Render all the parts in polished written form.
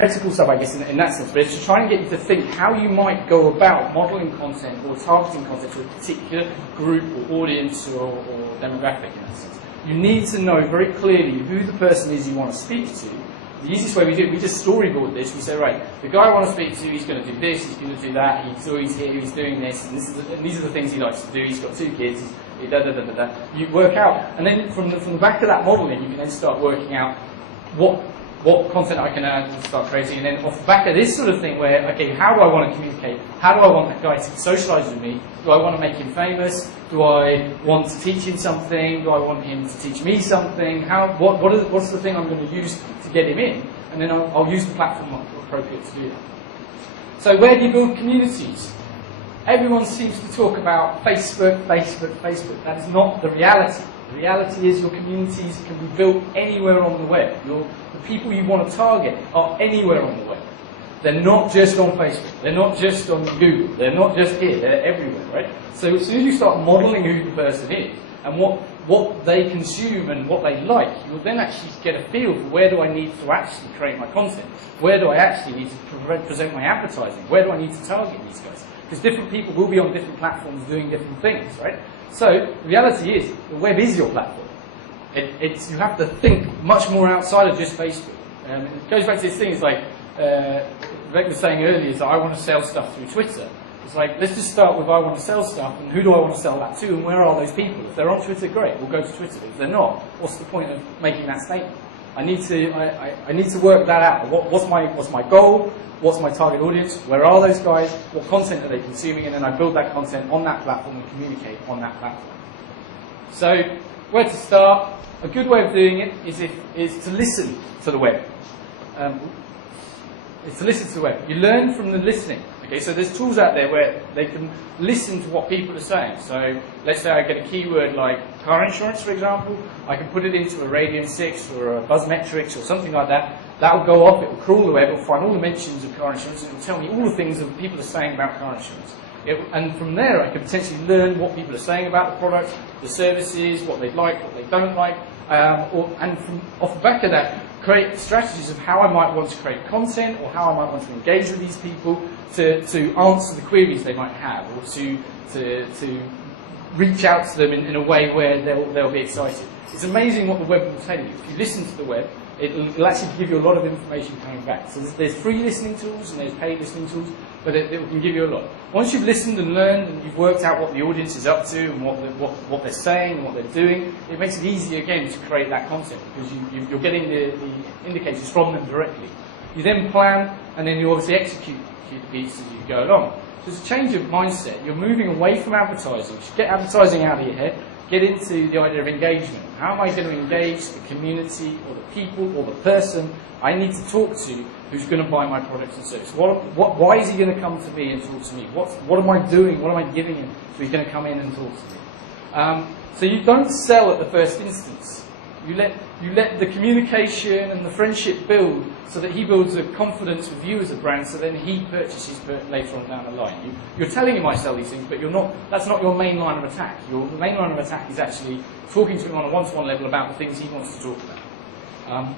theoretical stuff, I guess, in that sense, but it's to try and get you to think how you might go about modeling content or targeting content to a particular group or audience or demographic in that sense. You need to know very clearly who the person is you want to speak to. The easiest way we do it, we just storyboard this. We say, right, the guy I want to speak to, he's going to do this, he's going to do that, he's always here, he's doing this, and these are the things he likes to do. He's got 2 kids, You work out, and then from the back of that modelling, you can then start working out what content I can add and start creating, and then off the back of this sort of thing where, okay, how do I want to communicate? How do I want that guy to socialise with me? Do I want to make him famous? Do I want to teach him something? Do I want him to teach me something? What's the thing I'm going to use to get him in? And then I'll use the platform appropriate to do that. So where do you build communities? Everyone seems to talk about Facebook. That is not the reality. The reality is your communities can be built anywhere on the web. The people you want to target are anywhere on the web. They're not just on Facebook. They're not just on Google. They're not just here. They're everywhere, right? So as soon as you start modeling who the person is and what they consume and what they like, you'll then actually get a feel for where do I need to actually create my content? Where do I actually need to present my advertising? Where do I need to target these guys? Because different people will be on different platforms doing different things, right? So the reality is, the web is your platform. You have to think much more outside of just Facebook. It goes back to this thing, it's like, Vivek was saying earlier, is that I want to sell stuff through Twitter. It's like, let's just start with I want to sell stuff, and who do I want to sell that to, and where are those people? If they're on Twitter, great, we'll go to Twitter. If they're not, what's the point of making that statement? I need to work that out. What's my goal? What's my target audience? Where are those guys? What content are they consuming? And then I build that content on that platform and communicate on that platform. So, where to start? A good way of doing it is to listen to the web. It's to listen to the web. You learn from the listening. Okay, so there's tools out there where they can listen to what people are saying. So let's say I get a keyword like car insurance, for example. I can put it into a Radian 6 or a Buzzmetrics or something like that. That will go off, it will crawl the web, it will find all the mentions of car insurance, and it will tell me all the things that people are saying about car insurance. And from there I can potentially learn what people are saying about the product, the services, what they like, what they don't like, and off the back of that, create strategies of how I might want to create content or how I might want to engage with these people to answer the queries they might have, or to reach out to them in a way where they'll be excited. It's amazing what the web will tell you. If you listen to the web, it'll actually give you a lot of information coming back. So there's free listening tools and there's paid listening tools, but it can give you a lot. Once you've listened and learned and you've worked out what the audience is up to and what they're saying and what they're doing, it makes it easier again to create that content because you're getting the indicators from them directly. You then plan and then you obviously execute the pieces as you go along. So it's a change of mindset. You're moving away from advertising. You should get advertising out of your head. Get into the idea of engagement. How am I going to engage the community or the people or the person I need to talk to who's going to buy my products and services? Why is he going to come to me and talk to me? What am I doing? What am I giving him so he's going to come in and talk to me? So you don't sell at the first instance. You let the communication and the friendship build so that he builds a confidence with you as a brand, so then he purchases later on down the line. You're telling him I sell these things, but that's not your main line of attack. Your main line of attack is actually talking to him on a one-to-one level about the things he wants to talk about.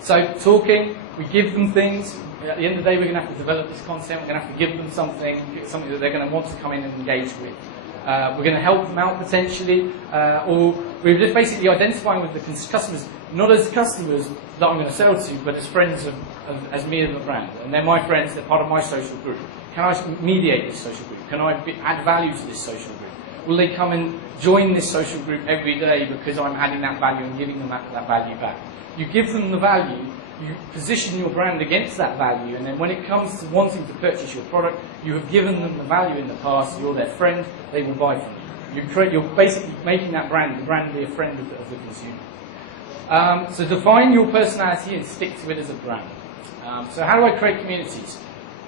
So talking, we give them things. At the end of the day, we're going to have to develop this content. We're going to have to give them something that they're going to want to come in and engage with. We're going to help them out potentially, or we're just basically identifying with the customers, not as customers that I'm going to sell to, but as friends as me and the brand. And they're my friends, they're part of my social group. Can I mediate this social group? Can I add value to this social group? Will they come and join this social group every day because I'm adding that value and giving them that value back? You give them the value, you position your brand against that value, and then when it comes to wanting to purchase your product, you have given them the value in the past, you're their friend, they will buy from you. You're basically making the brand be a friend of the consumer. So define your personality and stick to it as a brand. So how do I create communities?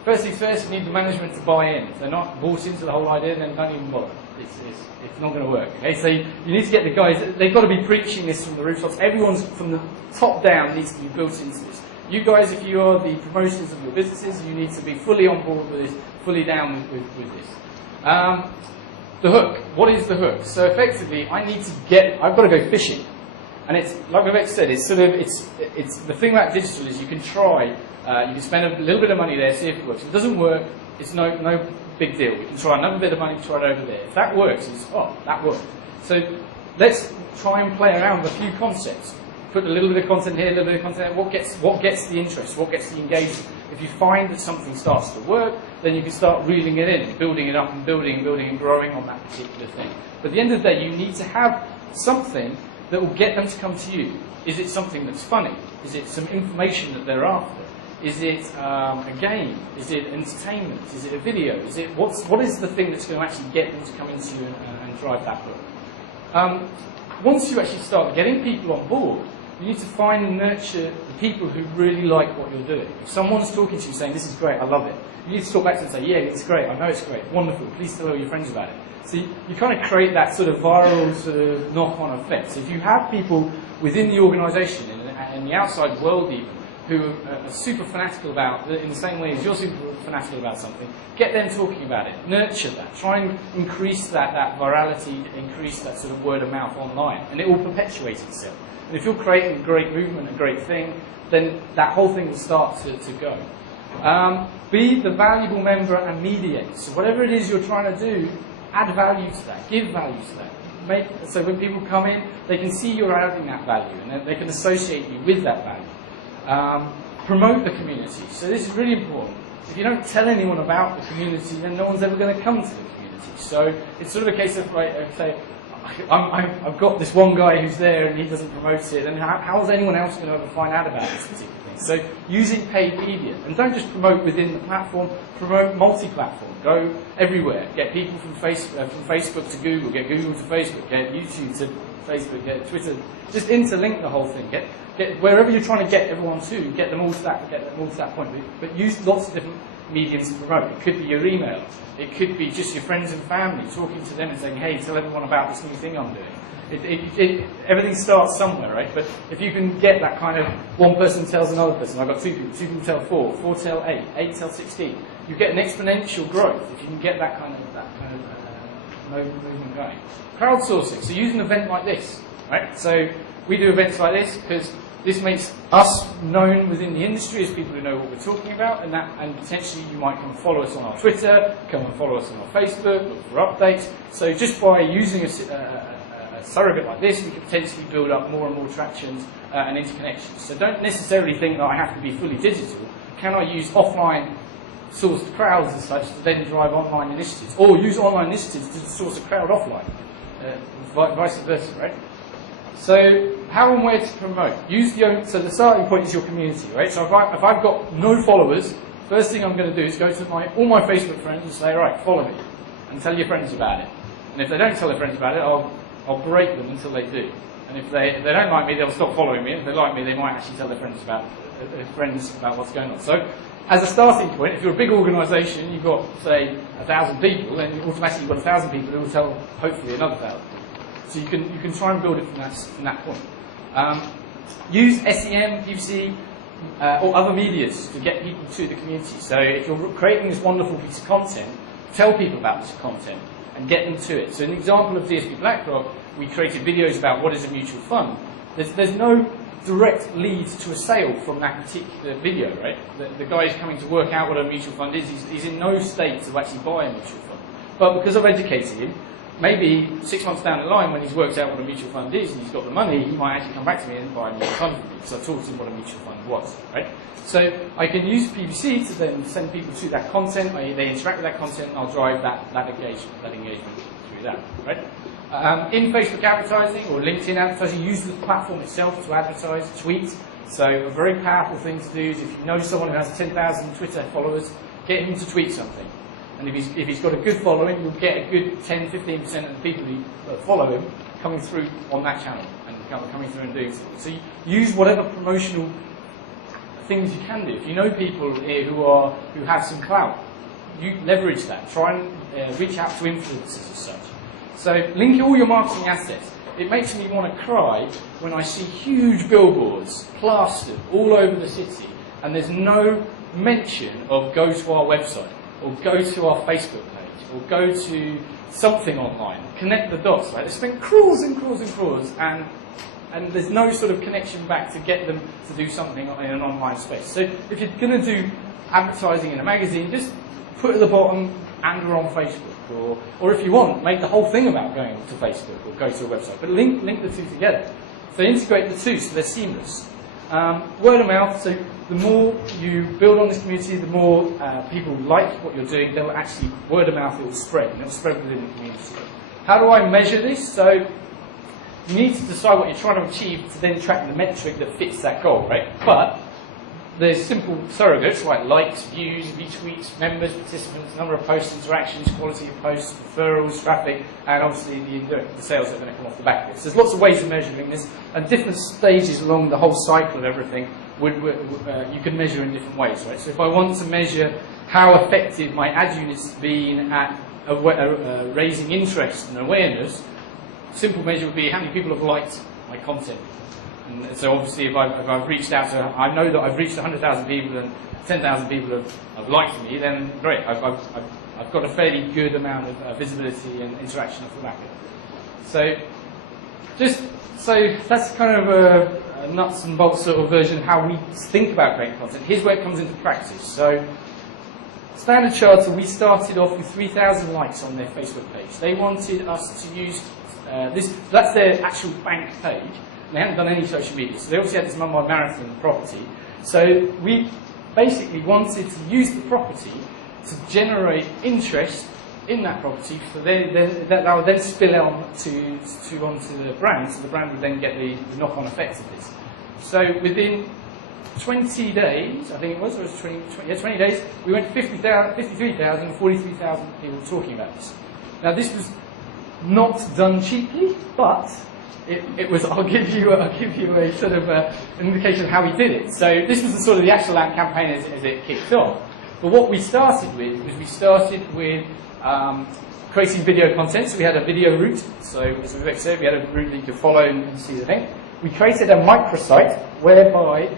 First things first, you need the management to buy in. If they're not bought into the whole idea, then don't even bother. It's not going to work. Okay? So you need to get the guys, they've got to be preaching this from the rooftops. Everyone's from the top down needs to be built into this. You guys, if you are the promotions of your businesses, you need to be fully on board with this, fully down with this. The hook. What is the hook? So effectively, I've got to go fishing. And it's, like Vivek said, it's the thing about digital is you can try You can spend a little bit of money there, see if it works. If it doesn't work, it's no big deal. We can try another bit of money, try it over there. If that works, it's, oh, that worked. So let's try and play around with a few concepts. Put a little bit of content here, a little bit of content there. What gets the interest? What gets the engagement? If you find that something starts to work, then you can start reeling it in, building it up and building and growing on that particular thing. But at the end of the day, you need to have something that will get them to come to you. Is it something that's funny? Is it some information that they're after? Is it a game? Is it entertainment? Is it a video? Is it what is the thing that's going to actually get them to come into you and drive that book? Once you actually start getting people on board, you need to find and nurture the people who really like what you're doing. If someone's talking to you saying, this is great, I love it, you need to talk back to them and say, yeah, it's great, I know it's great, wonderful, please tell all your friends about it. So you kind of create that sort of viral sort of knock-on effect. So if you have people within the organisation and the outside world even, who are super fanatical about, in the same way as you're super fanatical about something, get them talking about it, nurture that, try and increase that virality, increase that sort of word of mouth online, and it will perpetuate itself. And if you're creating a great movement, a great thing, then that whole thing will start to go. Be the valuable member and mediate. So whatever it is you're trying to do, add value to that, give value to that. So when people come in, they can see you're adding that value, and they can associate you with that value. Promote the community. So this is really important. If you don't tell anyone about the community, then no one's ever going to come to the community. So it's sort of a case of, right, say, I've got this one guy who's there and he doesn't promote it, and how's anyone else going to ever find out about this particular thing? So using paid media, and don't just promote within the platform, promote multi-platform. Go everywhere. Get people from Facebook to Google, get Google to Facebook, get YouTube to Facebook, get Twitter. Just interlink the whole thing. Get wherever you're trying to get everyone to, get them all to that point. But use lots of different mediums to promote. It could be your email. It could be just your friends and family, talking to them and saying, hey, tell everyone about this new thing I'm doing. Everything starts somewhere, right? But if you can get that kind of one person tells another person, I've got two people tell four tell eight tell 16. You get an exponential growth if you can get that kind of movement going. Crowdsourcing, so use an event like this, right? So we do events like this because this makes us known within the industry as people who know what we're talking about, and potentially you might come and follow us on our Twitter, come and follow us on our Facebook, look for updates. So just by using a surrogate like this, we can potentially build up more and more tractions and interconnections. So don't necessarily think that I have to be fully digital. Can I use offline sourced crowds as such to then drive online initiatives, or use online initiatives to source a crowd offline, vice versa, right? So how and where to promote? So the starting point is your community, right? So if I've got no followers, first thing I'm going to do is go to all my Facebook friends and say, right, follow me, and tell your friends about it. And if they don't tell their friends about it, I'll berate them until they do. And if they don't like me, they'll stop following me. And if they like me, they might actually tell their friends about what's going on. So as a starting point, if you're a big organisation, you've got, say, 1,000 people, then automatically you've got 1,000 people who will tell, hopefully, another 1,000. So you can try and build it from that point. Use SEM, PPC, or other medias to get people to the community. So if you're creating this wonderful piece of content, tell people about this content and get them to it. So an example of DSP BlackRock, we created videos about what is a mutual fund. There's no direct lead to a sale from that particular video, right? The guy is coming to work out what a mutual fund is. He's in no state to actually buy a mutual fund. But because I've educated him, maybe 6 months down the line, when he's worked out what a mutual fund is and he's got the money, he might actually come back to me and buy a mutual fund from me, because I taught him what a mutual fund was, right? So I can use PPC to then send people to that content, they interact with that content, and I'll drive that engagement through that, right? In Facebook advertising or LinkedIn advertising, use the platform itself to advertise, tweet. So a very powerful thing to do is if you know someone who has 10,000 Twitter followers, get him to tweet something. And if he's got a good following, you'll get a good 10-15% of the people who follow him coming through on that channel and coming through and doing something. So you use whatever promotional things you can do. If you know people here who have some clout, you leverage that. Try and reach out to influencers as such. So link all your marketing assets. It makes me want to cry when I see huge billboards plastered all over the city and there's no mention of go to our website, or go to our Facebook page, or go to something online. Connect the dots, right? They spend crores and crores and crores, and and there's no sort of connection back to get them to do something in an online space. So if you're going to do advertising in a magazine, just put at the bottom, and we're on Facebook, or if you want, make the whole thing about going to Facebook or go to a website, but link the two together. So integrate the two so they're seamless. Word of mouth, so the more you build on this community, the more people like what you're doing, they'll actually, word of mouth, it will spread, and it will spread within the community. How do I measure this? So you need to decide what you're trying to achieve to then track the metric that fits that goal, right? But there's simple surrogates like likes, views, retweets, members, participants, number of posts, interactions, quality of posts, referrals, traffic, and obviously the sales that are going to come off the back of it. So there's lots of ways of measuring this, and different stages along the whole cycle of everything you can measure in different ways, right? So if I want to measure how effective my ad units have been at raising interest and awareness, a simple measure would be how many people have liked my content. And so obviously if I've reached out to, I know that I've reached 100,000 people and 10,000 people have liked me, then great, I've got a fairly good amount of visibility and interaction off the back of it. So that's kind of a nuts and bolts sort of version of how we think about creating content. Here's where it comes into practice. So Standard Charter, we started off with 3,000 likes on their Facebook page. They wanted us to use this, that's their actual bank page. They hadn't done any social media, so they obviously had this Mumbai Marathon property. So we basically wanted to use the property to generate interest in that property, so that would then spill on onto the brand, so the brand would then get the knock-on effect of this. So within 20 days, I think it was 20 days, we went to 53,000 and 43,000 people talking about this. Now this was not done cheaply, but it was. I'll give you a sort of an indication of how we did it. So this was the sort of the actual ad campaign as it kicked off. But what we started with creating video content. So we had a video route. So as Vivek said, we had a route that you could follow and see the thing. We created a microsite whereby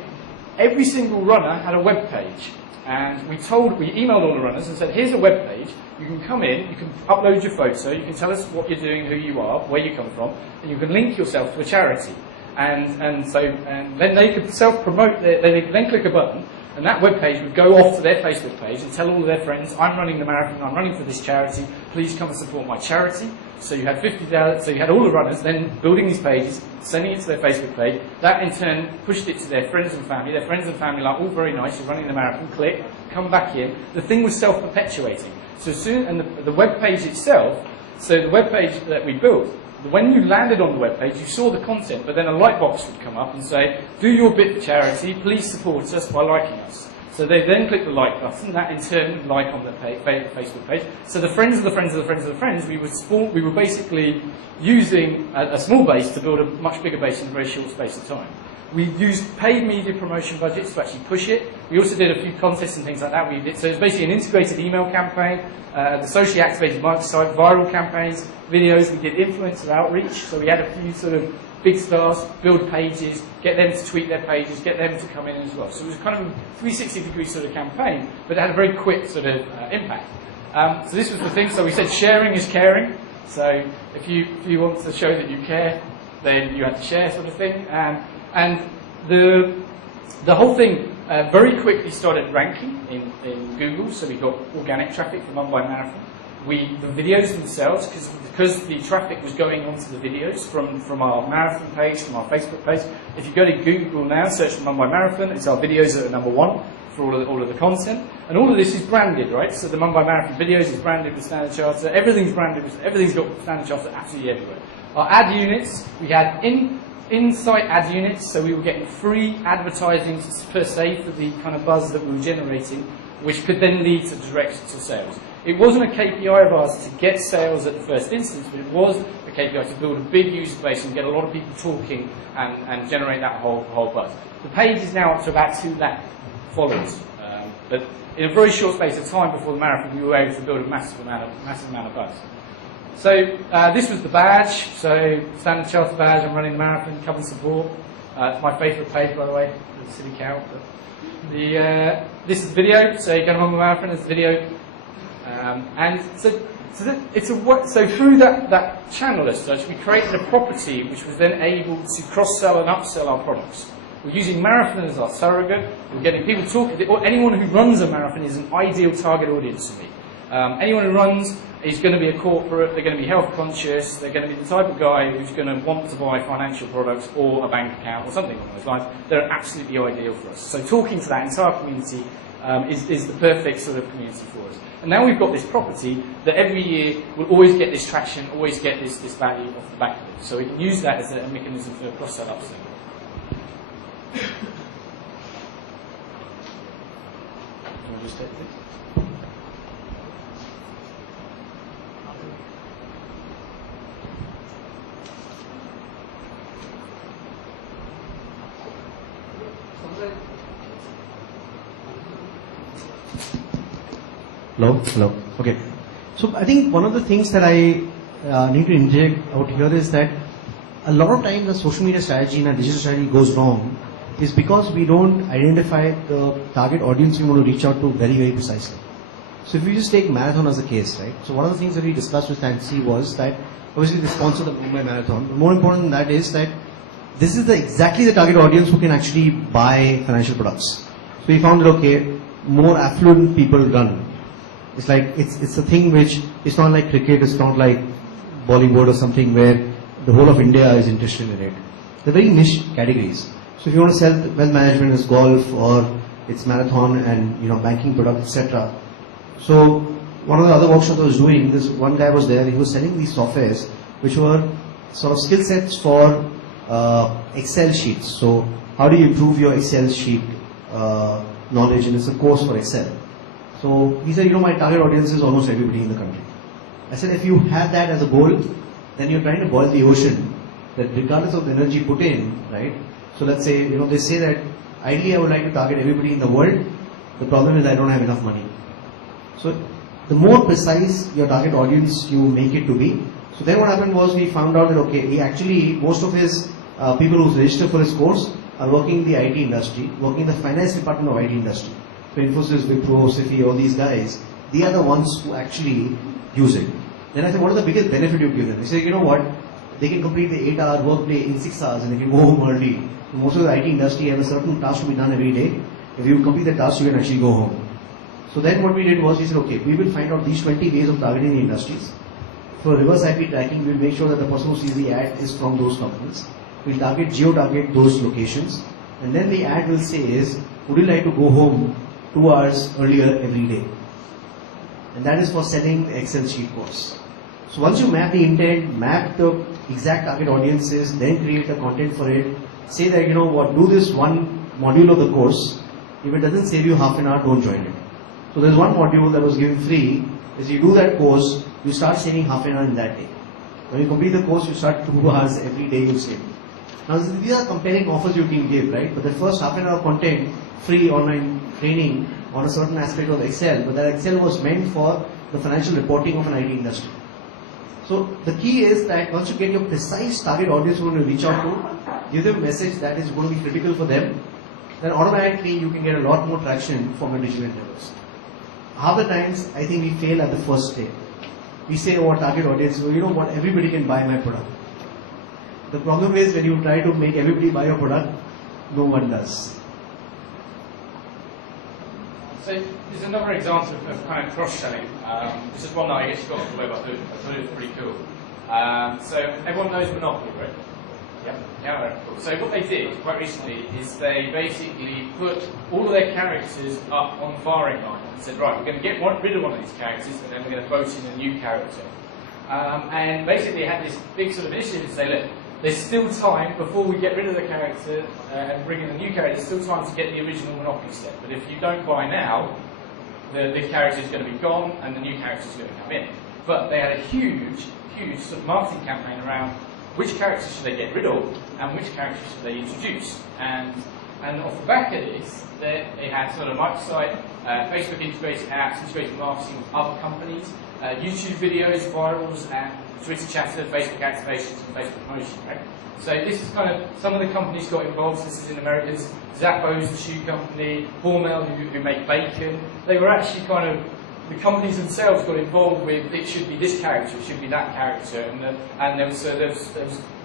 every single runner had a web page. And we emailed all the runners and said, here's a web page. You can come in, you can upload your photo, you can tell us what you're doing, who you are, where you come from, and you can link yourself to a charity. And then they could self-promote, they could then click a button, and that web page would go off to their Facebook page and tell all of their friends, I'm running the marathon, I'm running for this charity, please come and support my charity. So you had 50,000, so you had all the runners then building these pages, sending it to their Facebook page. That in turn pushed it to their friends and family. Their friends and family like, all very nice, you're running the marathon, click, come back in. The thing was self-perpetuating. So soon, and the web page itself, so the web page that we built, when you landed on the web page, you saw the content, but then a light box would come up and say, do your bit for charity, please support us by liking us. So they then click the like button, that in turn like on the Facebook page. So the friends of the friends of the friends of the friends, we were basically using a small base to build a much bigger base in a very short space of time. We used paid media promotion budgets to actually push it. We also did a few contests and things like that. So it's basically an integrated email campaign, the socially activated microsite, viral campaigns, videos. We did influencer outreach. So we had a few sort of big stars, build pages, get them to tweet their pages, get them to come in as well. So it was kind of a 360-degree sort of campaign, but it had a very quick sort of impact. So this was the thing. So we said sharing is caring. So if you want to show that you care, then you have to share, sort of thing. And the whole thing very quickly started ranking in Google. So we got organic traffic from Mumbai Marathon. The videos themselves, because the traffic was going onto the videos from our marathon page, from our Facebook page. If you go to Google now, search for Mumbai Marathon, it's our videos that are #1 for all of the content. And all of this is branded, right? So the Mumbai Marathon videos is branded with Standard Charter. Everything's branded with, everything's got Standard Charter absolutely everywhere. Our ad units, we had in-site ad units, so we were getting free advertising per se for the kind of buzz that we were generating, which could then lead to direct to sales. It wasn't a KPI of ours to get sales at the first instance, but it was a KPI to build a big user base and get a lot of people talking and generate that whole buzz. The page is now up to about 2 lakh followers, but in a very short space of time before the marathon, we were able to build a massive amount of buzz. So this was the badge, so Standard Charter badge, I'm running the marathon, come and support. It's my favourite page, by the way, the silly cow. This is the video, so you go to Mumbai Marathon, there's the video. And so So through that channel as such, we created a property which was then able to cross-sell and upsell our products. We're using marathon as our surrogate. We're getting people talking. Anyone who runs a marathon is an ideal target audience for me. Anyone who runs is going to be a corporate. They're going to be health conscious. They're going to be the type of guy who's going to want to buy financial products or a bank account or something along those lines. They're absolutely ideal for us. So talking to that entire community is the perfect sort of community for us. And now we've got this property that every year will always get this traction, always get this value off the back of it. So we can use that as a mechanism for cross-sell, upsell. Can we just take this? Hello. Okay. So I think one of the things that I need to inject out here is that a lot of times the social media strategy and our digital strategy goes wrong is because we don't identify the target audience we want to reach out to very, very precisely. So if we just take marathon as a case, right? So one of the things that we discussed with Nancy was that obviously the sponsor of the Mumbai Marathon. But more important than that is that this is exactly the target audience who can actually buy financial products. So we found that okay, more affluent people run. It's like it's a thing which it's not like cricket, it's not like Bollywood or something where the whole of India is interested in it. They're very niche categories. So if you want to sell wealth management as golf or it's marathon and banking products, etc. So one of the other workshops I was doing, this one guy was there, he was selling these softwares which were sort of skill sets for Excel sheets. So how do you improve your Excel sheet knowledge, and it's a course for Excel. So he said, my target audience is almost everybody in the country. I said, if you have that as a goal, then you're trying to boil the ocean, that regardless of the energy put in, right? So let's say, they say that ideally I would like to target everybody in the world. The problem is I don't have enough money. So the more precise your target audience you make it to be. So then what happened was we found out that, okay, he actually, most of his people who registered for his course are working in the IT industry, working in the finance department of IT industry. So Infosys, Wipro, Sifi, all these guys, they are the ones who actually use it. Then I said, what is the biggest benefit you give them? He said, you know what, they can complete the 8-hour workday in 6 hours and they can go home early. So most of the IT industry have a certain task to be done every day. If you complete the task, you can actually go home. So then what we did was, we said, okay, we will find out these 20 ways of targeting the industries. For reverse IP tracking, we'll make sure that the person who sees the ad is from those companies. We'll geo-target those locations. And then the ad will say is, would you like to go home 2 hours earlier every day? And that is for selling the Excel sheet course. So once you map the intent, map the exact target audiences, then create the content for it, say that, do this one module of the course. If it doesn't save you half an hour, don't join it. So there's one module that was given free, is you do that course, you start saving half an hour in that day. When you complete the course, you start 2 hours every day you save. Now these are compelling offers you can give, right? But the first half an hour content, free online training on a certain aspect of Excel, but that Excel was meant for the financial reporting of an IT industry. So the key is that once you get your precise target audience you want to reach out to, give them a message that is going to be critical for them, then automatically you can get a lot more traction from your digital endeavors. Half the times, I think we fail at the first step. We say our target audience, what, everybody can buy my product. The problem is when you try to make everybody buy your product, no one does. So there's another example of kind of cross-selling. This is one that I guess you got off the web. I thought it was pretty cool. So everyone knows Monopoly, right? Yeah, very cool. So what they did quite recently is they basically put all of their characters up on the firing line and said, right, we're going to get rid of one of these characters and then we're going to vote in a new character. And basically had this big sort of initiative to say, look, there's still time before we get rid of the character and bring in the new character, there's still time to get the original Monopoly set. But if you don't buy now, the character is going to be gone and the new character is going to come in. But they had a huge sort of marketing campaign around which characters should they get rid of and which characters should they introduce. And off the back of this, they had sort of microsite, Facebook integrated apps, integrated marketing with other companies, YouTube videos, virals, and Twitter chatter, Facebook activations, and Facebook promotion. Right? So this is kind of, some of the companies got involved. This is in America's Zappos, the shoe company, Hormel, who make bacon. They were actually kind of the companies themselves got involved with it should be this character, it should be that character, and there was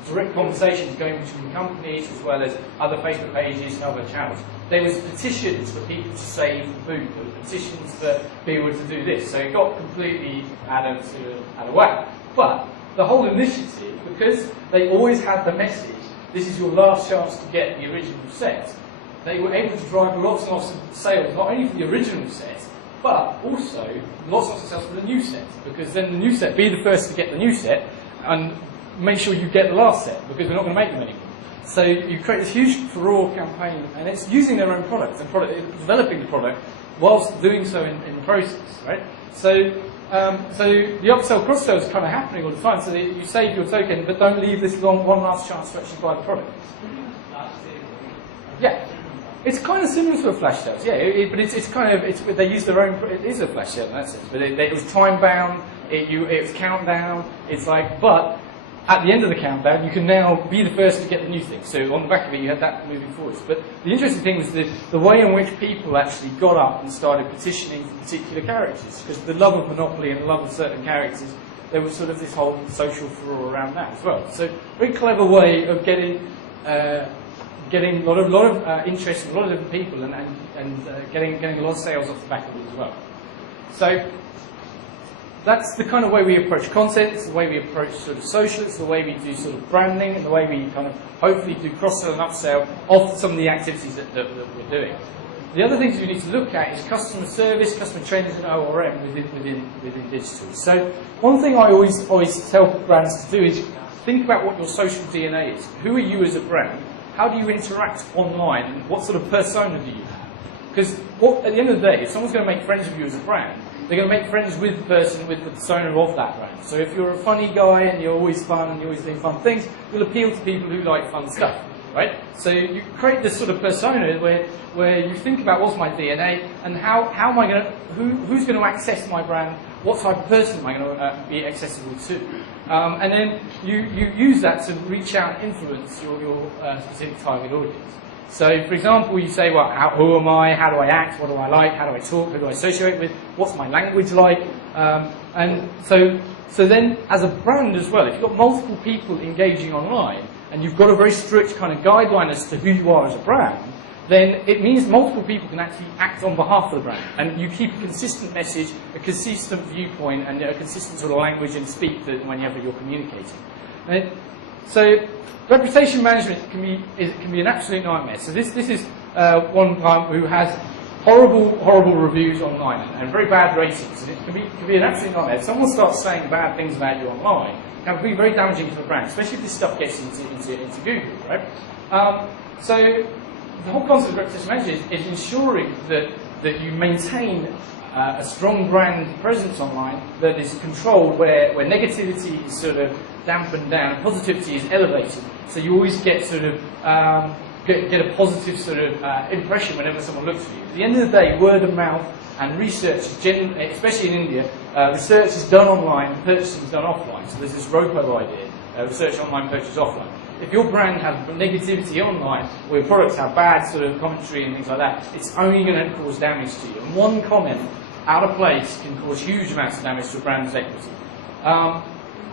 direct conversations going between companies as well as other Facebook pages and other channels. There was petitions for people to save the boot. There were petitions for people to do this. So it got completely out of whack. But the whole initiative, because they always had the message, this is your last chance to get the original set, they were able to drive lots and lots of sales, not only for the original set, but also lots and lots of sales for the new set. Because then the new set, be the first to get the new set, and make sure you get the last set, because we're not going to make them anymore. So you create this huge furore campaign, and it's using their own products and developing the product whilst doing so in the process, right? So the upsell, cross-sell is kind of happening all the time. So you save your token, but don't leave this one last chance to actually buy the product. Yeah, it's kind of similar to a flash sale. Yeah, but they use their own. It is a flash sale in that sense, but it was time bound. It was countdown. It's like, but at the end of the countdown, you can now be the first to get the new thing. So on the back of it, you had that moving forwards. But the interesting thing was the way in which people actually got up and started petitioning for particular characters. Because the love of Monopoly and the love of certain characters, there was sort of this whole social furore around that as well. So very clever way of getting a lot of interest from a lot of different people and getting a lot of sales off the back of it as well. So that's the kind of way we approach content, it's the way we approach sort of social, it's the way we do sort of branding, and the way we kind of hopefully do cross-sell and upsell of some of the activities that we're doing. The other things we need to look at is customer service, customer training and ORM within digital. So one thing I always tell brands to do is think about what your social DNA is. Who are you as a brand? How do you interact online? And what sort of persona do you have? Because at the end of the day, if someone's going to make friends with you as a brand, they're going to make friends with the person, with the persona of that brand. So if you're a funny guy and you're always fun and you're always doing fun things, you'll appeal to people who like fun stuff, right? So you create this sort of persona where you think about what's my DNA and how am I going to, who's going to access my brand, what type of person am I going to be accessible to? And then you use that to reach out and influence your specific target audience. So, for example, you say, well, who am I? How do I act? What do I like? How do I talk? Who do I associate with? What's my language like? And so then, as a brand as well, if you've got multiple people engaging online, and you've got a very strict kind of guideline as to who you are as a brand, then it means multiple people can actually act on behalf of the brand. And you keep a consistent message, a consistent viewpoint, and a consistent sort of language and speak that whenever you're communicating. And so reputation management can be an absolute nightmare. So this is one client who has horrible reviews online and very bad ratings. And it can be an absolute nightmare. If someone starts saying bad things about you online, it can be very damaging to the brand, especially if this stuff gets into Google, right? So the whole concept of reputation management is ensuring that you maintain a strong brand presence online that is controlled, where negativity is sort of dampened down and positivity is elevated. So you always get sort of get a positive sort of impression whenever someone looks at you. At the end of the day, word of mouth and research, especially in India, research is done online, purchasing is done offline. So there's this ROPO idea, research online, purchase offline. If your brand has negativity online, or your products have bad sort of commentary and things like that, it's only going to cause damage to you. And one comment out of place can cause huge amounts of damage to a brand's equity.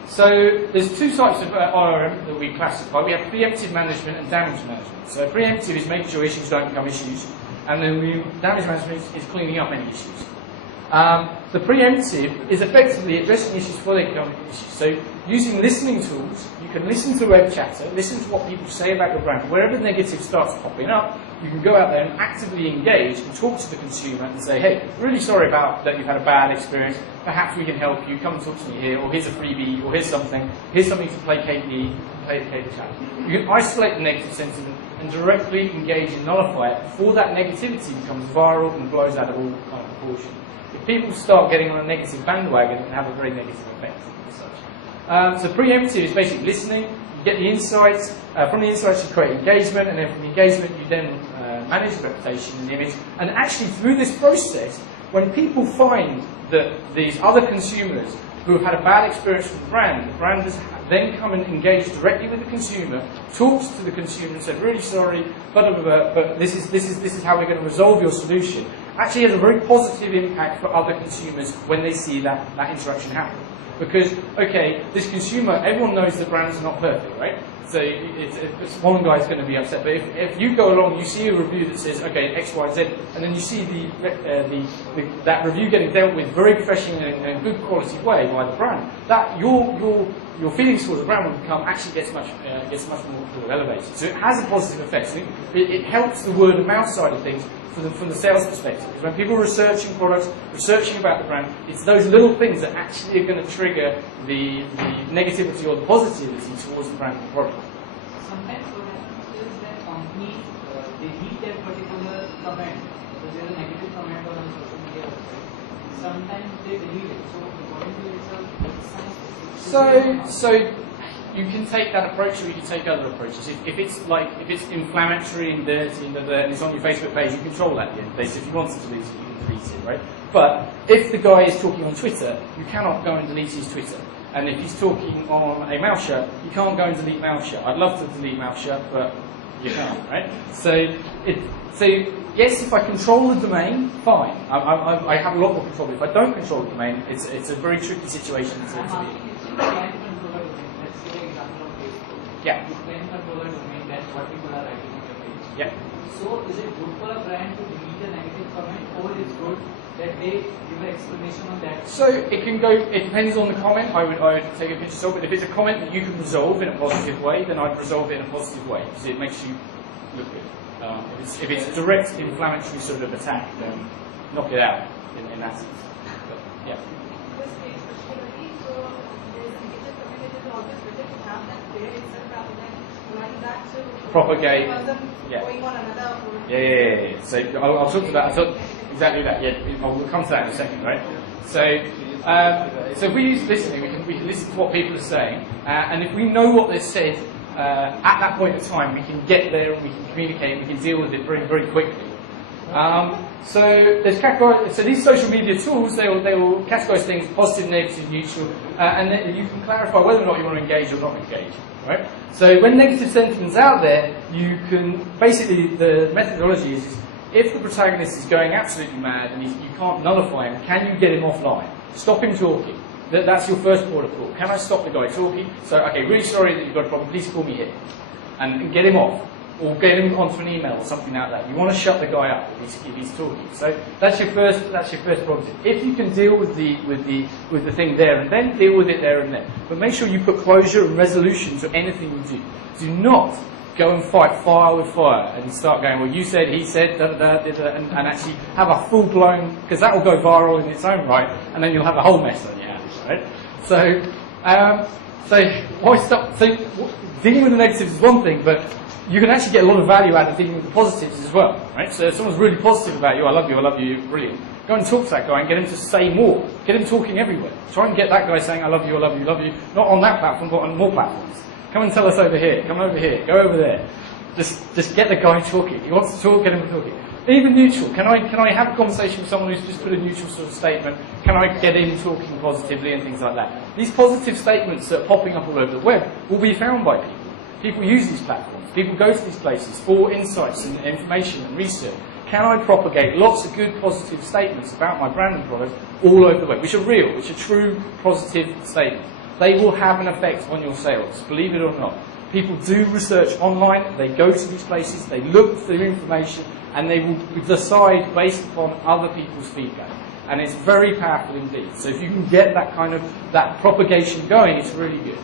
So there's two types of ORM that we classify. We have preemptive management and damage management. So preemptive is making sure issues don't become issues, and then damage management is cleaning up any issues. The preemptive is effectively addressing issues before they become issues. So using listening tools, you can listen to web chatter, listen to what people say about your brand. Wherever negative starts popping up, you can go out there and actively engage and talk to the consumer and say, hey, really sorry about that you've had a bad experience. Perhaps we can help you. Come and talk to me here, or here's a freebie, or here's something to placate the chat. You can isolate the negative sentiment and directly engage and nullify it before that negativity becomes viral and blows out of all kind of proportion. If people start getting on a negative bandwagon, it can have a very negative effect as such. So preemptive is basically listening. You get the insights. From the insights you create engagement, and then from the engagement you then manage the reputation and the image. And actually through this process, when people find that these other consumers who have had a bad experience with the brand has then come and engage directly with the consumer, talks to the consumer and said, really sorry, but this is how we're going to resolve your solution. actually has a very positive impact for other consumers when they see that interaction happen. Because, okay, this consumer, everyone knows that brands are not perfect, right? So it's one guy's going to be upset. But if you go along, you see a review that says, okay, X, Y, Z, and then you see that review getting dealt with very professionally and good quality way by the brand, that your feelings towards the brand will become actually gets much more elevated. So it has a positive effect. So it helps the word of mouth side of things from the sales perspective. Because when people are researching products, researching about the brand, it's those little things that actually are going to trigger the negativity or the positivity towards the brand and the product. Sometimes what happens is that companies, they read that particular comment, because there's a negative comment on a social media website. Sometimes they delete it. So according to yourself, what's So you can take that approach, or you can take other approaches. If it's inflammatory and dirty and it's on your Facebook page, you control that. If you want to delete it, you can delete it, right? But if the guy is talking on Twitter, you cannot go and delete his Twitter. And if he's talking on a mail shut, you can't go and delete mail shut. I'd love to delete mail shut, but you can't, right? So yes, if I control the domain, fine. I have a lot more control. If I don't control the domain, it's a very tricky situation to be. Yeah. You can control a domain, that's what people are writing on your page. Yeah. So is it good for a brand to delete a negative comment, or is it good that they give an explanation on that? So it can go. It depends on the comment. I would take a picture of, but if it's a comment that you can resolve in a positive way, then I'd resolve it in a positive way because it makes you look good. If it's a direct inflammatory sort of attack, then knock it out in that sense. But, yeah. Propagate. Yeah. Yeah. So I'll talk to that. Exactly that. Yeah, we'll come to that in a second, right? So if we use listening, we can listen to what people are saying, and if we know what they've said at that point in time, we can get there and we can communicate. We can deal with it very, very quickly. So these social media tools, they will categorize things positive, negative, neutral, and then you can clarify whether or not you want to engage or not engage. Right? So when negative sentiment's out there, you can basically the methodology is if the protagonist is going absolutely mad and you can't nullify him, can you get him offline? Stop him talking. That's your first port of call. Can I stop the guy talking? So okay, really sorry that you've got a problem. Please call me here, and get him off. Or get him onto an email or something like that. You want to shut the guy up if he's talking. So that's your first problem. If you can deal with the thing there and then, deal with it there and then. But make sure you put closure and resolution to anything you do. Do not go and fight fire with fire and start going, well, you said, he said, and actually have a full blown, because that will go viral in its own right, and then you'll have a whole mess on your hands, right? So why stop? So dealing with the negatives is one thing, but you can actually get a lot of value out of dealing with the positives as well, right? So if someone's really positive about you, I love you, brilliant. Go and talk to that guy and get him to say more. Get him talking everywhere. Try and get that guy saying, I love you, not on that platform, but on more platforms. Come and tell us over here, come over here, go over there. Just get the guy talking. He wants to talk, get him talking. Even neutral. Can I have a conversation with someone who's just put a neutral sort of statement? Can I get him talking positively and things like that? These positive statements that are popping up all over the web will be found by people. People use these platforms. People go to these places for insights and information and research. Can I propagate lots of good positive statements about my brand and product all over the web, which are real, which are true positive statements? They will have an effect on your sales, believe it or not. People do research online, they go to these places, they look for information, and they will decide based upon other people's feedback. And it's very powerful indeed. So if you can get that propagation going, it's really good.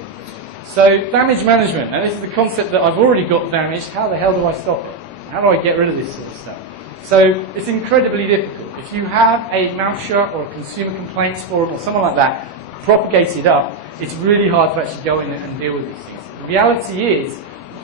So damage management. Now this is the concept that I've already got damaged. How the hell do I stop it? How do I get rid of this sort of stuff? So it's incredibly difficult. If you have a mouse shut or a consumer complaints forum or something like that, propagate it up, it's really hard to actually go in and deal with these things. The reality is,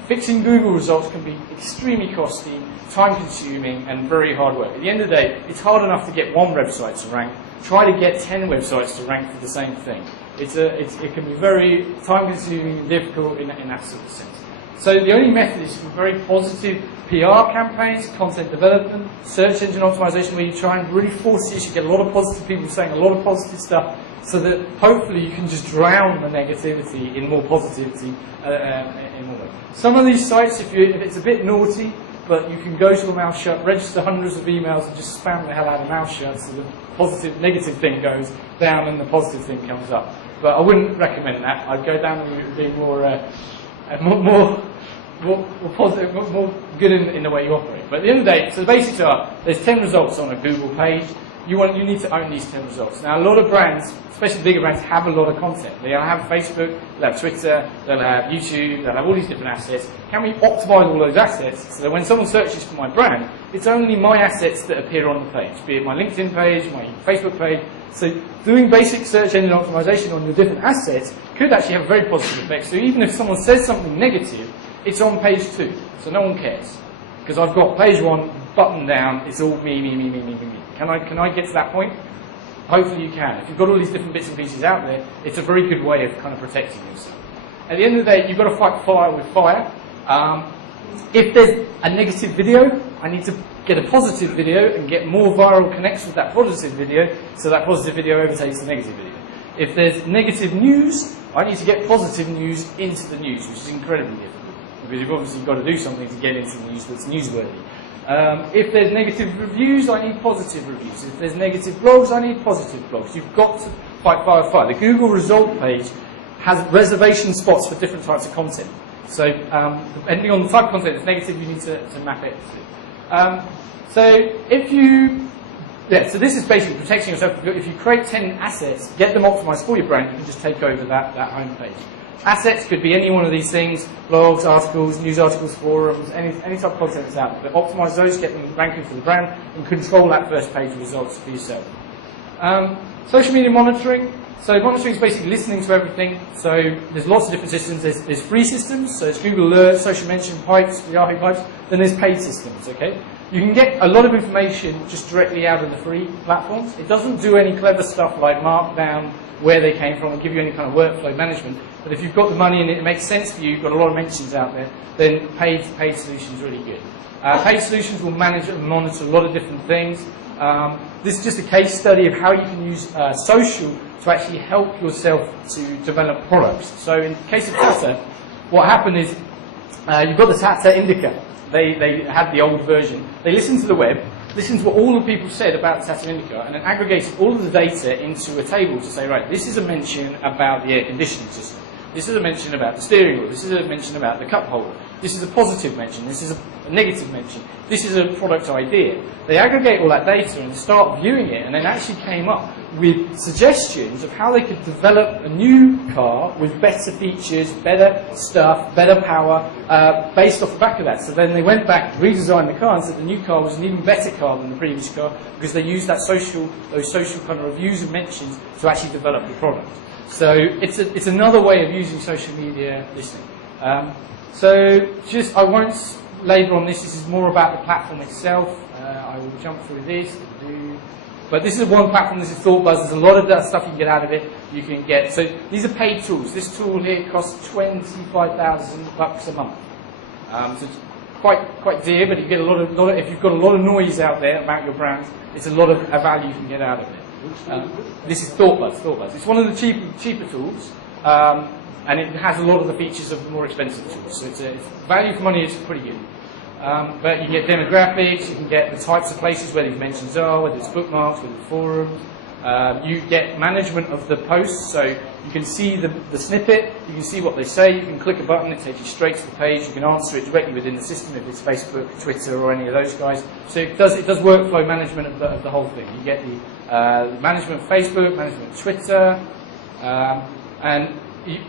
fixing Google results can be extremely costly, time-consuming, and very hard work. At the end of the day, it's hard enough to get one website to rank. Try to get 10 websites to rank for the same thing. It can be very time-consuming and difficult in that sort of sense. So the only method is through very positive PR campaigns, content development, search engine optimization, where you try and really force the issue, get a lot of positive people saying a lot of positive stuff, so that hopefully you can just drown the negativity in more positivity in more way. Some of these sites, if it's a bit naughty, but you can go to a mail shut, register hundreds of emails, and just spam the hell out of mail shut, so the positive, negative thing goes down and the positive thing comes up. But I wouldn't recommend that. I'd go down the route of being more positive, more good in the way you operate. But at the end of the day, so the basics are, there's 10 results on a Google page. You need to own these 10 results. Now, a lot of brands, especially bigger brands, have a lot of content. They'll have Facebook, they'll have Twitter, they'll have YouTube, they'll have all these different assets. Can we optimize all those assets so that when someone searches for my brand, it's only my assets that appear on the page, be it my LinkedIn page, my Facebook page. So doing basic search engine optimization on your different assets could actually have a very positive effect. So even if someone says something negative, it's on page 2, so no one cares. Because I've got page 1, button down, it's all me. Can I get to that point? Hopefully you can. If you've got all these different bits and pieces out there, it's a very good way of kind of protecting yourself. At the end of the day, you've got to fight fire with fire. If there's a negative video, I need to get a positive video and get more viral connects with that positive video, so that positive video overtakes the negative video. If there's negative news, I need to get positive news into the news, which is incredibly difficult, because you've obviously got to do something to get into the news that's newsworthy. If there's negative reviews, I need positive reviews. If there's negative blogs, I need positive blogs. You've got to fight fire with fire. The Google result page has reservation spots for different types of content. So depending on the type of content that's negative, you need to map it. So this is basically protecting yourself. If you create 10 assets, get them optimized for your brand, you can just take over that home page. Assets could be any one of these things: blogs, articles, news articles, forums, any type of content that's out there. But optimize those, get them ranking for the brand, and control that first page results for yourself. Social media monitoring. So monitoring is basically listening to everything. So there's lots of different systems. There's free systems, so it's Google Alerts, Social Mention, Pipes, Yahoo Pipes. Then there's paid systems, okay? You can get a lot of information just directly out of the free platforms. It doesn't do any clever stuff like mark down where they came from and give you any kind of workflow management. But if you've got the money and it makes sense for you, you've got a lot of mentions out there, then paid solutions are really good. Paid solutions will manage and monitor a lot of different things. This is just a case study of how you can use social to actually help yourself to develop products. So in the case of Tata, what happened is you've got the Tata Indica. They had the old version. They listened to the web, listened to what all the people said about the Tata Indica, and then aggregated all of the data into a table to say, right, this is a mention about the air conditioning system. This is a mention about the steering wheel. This is a mention about the cup holder. This is a positive mention. This is a negative mention. This is a product idea. They aggregate all that data and start viewing it, and then actually came up with suggestions of how they could develop a new car with better features, better stuff, better power, based off the back of that. So then they went back, redesigned the car, and said the new car was an even better car than the previous car because they used those social kind of reviews and mentions to actually develop the product. So it's another way of using social media listening. I won't labour on this. This is more about the platform itself. I will jump through this. But this is one platform. This is ThoughtBuzz. There's a lot of that stuff you can get out of it. You can get. So these are paid tools. This tool here costs $25,000 a month. So it's quite dear, but you get a lot of. If you've got a lot of noise out there about your brand, it's a lot of value you can get out of it. This is ThoughtBuzz. It's one of the cheaper tools, and it has a lot of the features of the more expensive tools. So it's value for money is pretty good. But you get demographics, you can get the types of places where these mentions are, whether it's bookmarks, whether it's forums. You get management of the posts, so you can see the snippet, you can see what they say, you can click a button, it takes you straight to the page, you can answer it directly within the system if it's Facebook, Twitter or any of those guys. So it does workflow management of the whole thing. You get the management of Facebook, management of Twitter, and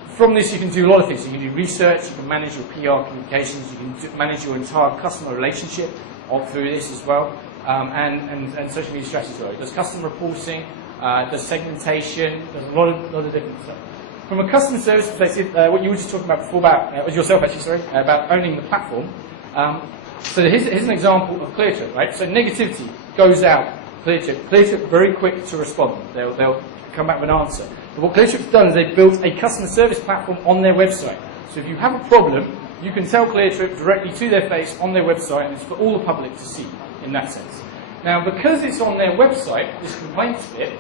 from this you can do a lot of things. You can do research, you can manage your PR communications, you can manage your entire customer relationship through this as well, and social media strategy as well. It does custom reporting, it does segmentation, it does a lot of different stuff. From a customer service perspective, what you were just talking about before about yourself actually, sorry, about owning the platform. So here's an example of ClearTrip, right? So negativity goes out, ClearTrip very quick to respond. They'll come back with an answer. But what ClearTrip's done is they've built a customer service platform on their website. So if you have a problem, you can tell ClearTrip directly to their face on their website, and it's for all the public to see in that sense. Now, because it's on their website, this complaints bit,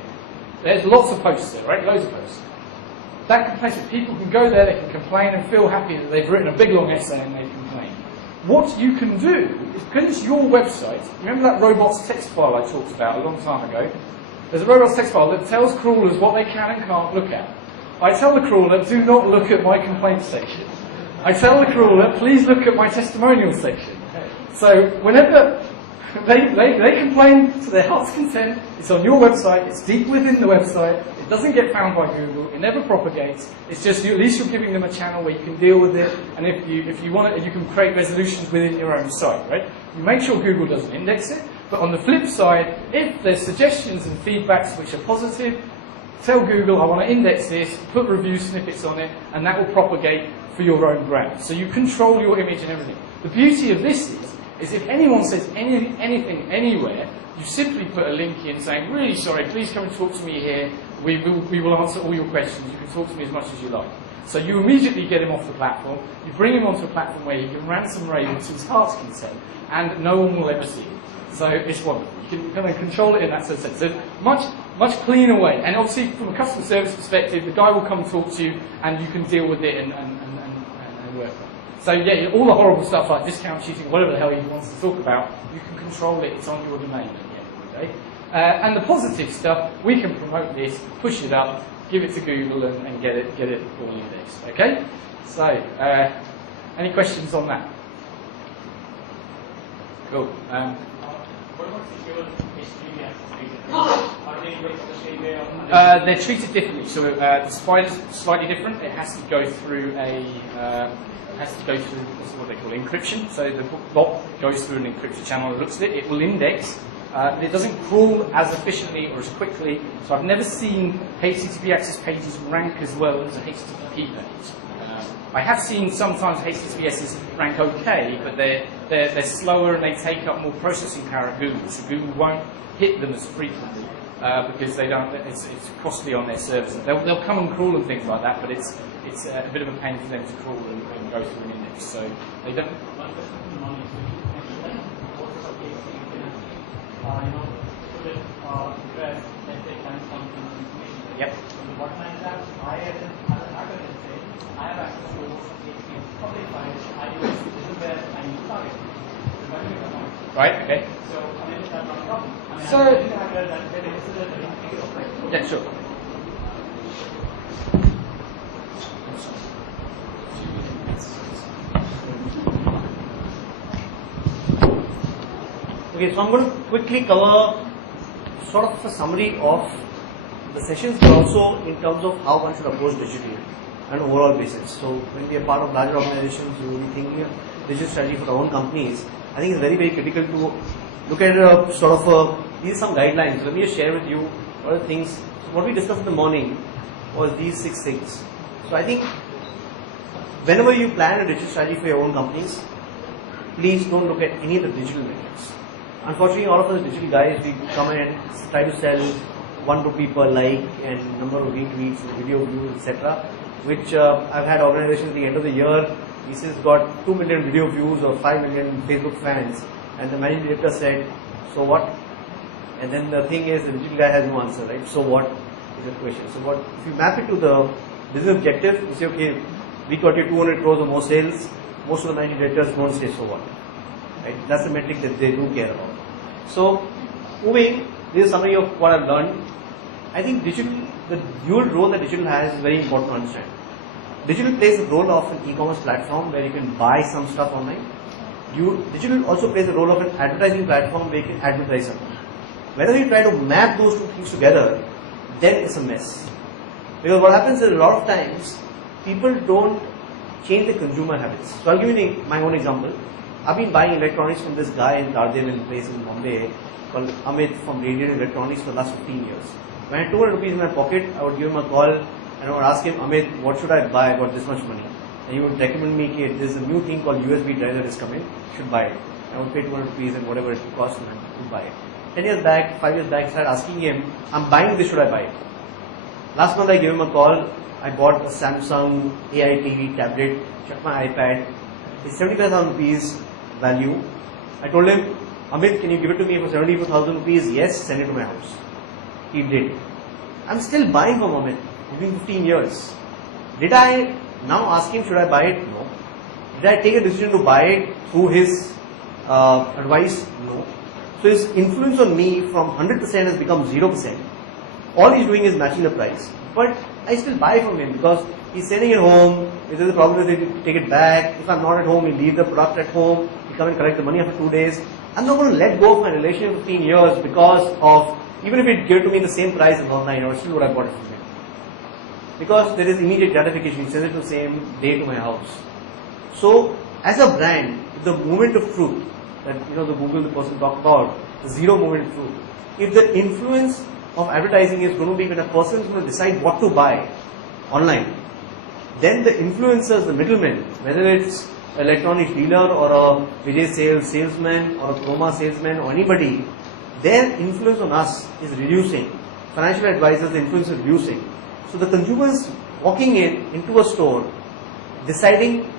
there's lots of posts there, right? Loads of posts. That complaints bit, people can go there, they can complain and feel happy that they've written a big long essay and they've complained. what you can do is, because it's your website, remember that robots text file I talked about a long time ago? There's a robots text file that tells crawlers what they can and can't look at. I tell the crawler, do not look at my complaint section. I tell the crawler, please look at my testimonial section. So whenever they complain to their heart's content, it's on your website, it's deep within the website, it doesn't get found by Google, it never propagates, it's just, at least you're giving them a channel where you can deal with it, and if you want it, you can create resolutions within your own site, right? You make sure Google doesn't index it, but on the flip side, if there's suggestions and feedbacks which are positive, tell Google, I want to index this, put review snippets on it, and that will propagate for your own brand. So you control your image and everything. The beauty of this is if anyone says anything anywhere, you simply put a link in saying, really sorry, please come and talk to me here. We will answer all your questions. You can talk to me as much as you like. So you immediately get him off the platform. You bring him onto a platform where he can ransom raid to his heart's content, and no one will ever see it. So it's wonderful. You can kind of control it in that sort of sense. So much cleaner way. And obviously, from a customer service perspective, the guy will come and talk to you, and you can deal with it and work on it. So yeah, all the horrible stuff like discount cheating, whatever the hell he wants to talk about, you can control it. It's on your domain at the end of the day. And the positive stuff, we can promote this, push it up, give it to Google, and get it all indexed. Okay. So, any questions on that? Cool. What about secure HTTP access? Are they indexed the same way? Or they're treated differently. So the spider's slightly different. It has to go through what's what they call encryption. So the bot goes through an encrypted channel and looks at it. It will index. It doesn't crawl as efficiently or as quickly. So I've never seen HTTP access pages rank as well as a HTTP page. I have seen sometimes HTTPSs rank okay, but they're slower and they take up more processing power at Google. So Google won't hit them as frequently because they don't. It's costly on their servers. They'll come and crawl and things like that, but it's a bit of a pain for them to crawl and go through an index. So they don't. Yep. What means that I as an hacker can say, I have access to public files, I use this is where I need to target. Right, okay. So, I mean, that's not a problem. I mean, So, yeah, sure. Okay, so I'm going to quickly cover sort of a summary of the sessions, but also in terms of how one should approach digital on an overall basis. So when we are part of larger organizations, we will be thinking of digital strategy for our own companies. I think it's very, very critical to look at these are some guidelines. Let me just share with you what are the things. So what we discussed in the morning was these 6 things. So I think whenever you plan a digital strategy for your own companies, please don't look at any of the digital metrics. Unfortunately, all of us digital guys, we come in and try to sell 1 rupee per like and number of retweets, video views, etc. Which I've had organizations at the end of the year, this has got 2 million video views or 5 million Facebook fans, and the managing director said, so what? And then the thing is, the digital guy has no answer, right? So what is the question? So what, if you map it to the business objective, you say, okay, we got you 200 crores or more sales, most of the managing directors won't say so what. Right? That's the metric that they do care about. So, moving, this is a summary of what I've learned. I think digital, the dual role that digital has is very important to understand. Digital plays the role of an e-commerce platform where you can buy some stuff online. Digital also plays the role of an advertising platform where you can advertise something. Whenever you try to map those two things together, then it's a mess. Because what happens is a lot of times, people don't change their consumer habits. So I'll give you my own example. I've been buying electronics from this guy in Darjeeling place in Bombay called Amit from Radiant Electronics for the last 15 years. When I had 200 rupees in my pocket, I would give him a call and I would ask him, Amit, what should I buy? I got this much money. And he would recommend me, okay, there's a new thing called USB drive that is coming, you should buy it. I would pay 200 rupees and whatever it cost and I would buy it. 10 years back, 5 years back, I started asking him, I'm buying this, should I buy it? Last month I gave him a call, I bought a Samsung AI TV tablet, checked my iPad, it's 75,000 rupees value. I told him, Amit, can you give it to me for 74,000 rupees? Yes, send it to my house. He did. I'm still buying from Amit. It's been 15 years. Did I now ask him, should I buy it? No. Did I take a decision to buy it through his advice? No. So his influence on me from 100% has become 0%. All he's doing is matching the price. But I still buy from him because he's sending it home. If there's a problem with it, he take it back. If I'm not at home, he leave the product at home. He come and collect the money after 2 days. I'm not going to let go of my relationship for 15 years because of, even if it gave to me the same price as online, I still would have bought it from him. Because there is immediate gratification. He sends it the same day to my house. So, as a brand, the moment of truth that the Google the person talked about, the zero moment of truth. If the influence of advertising is going to be when a person is going to decide what to buy online, then the influencers, the middlemen, whether it's an electronics dealer or a Vijay salesman or a Chroma salesman or anybody, their influence on us is reducing. Financial advisors, the influence is reducing. So the consumers walking into a store, deciding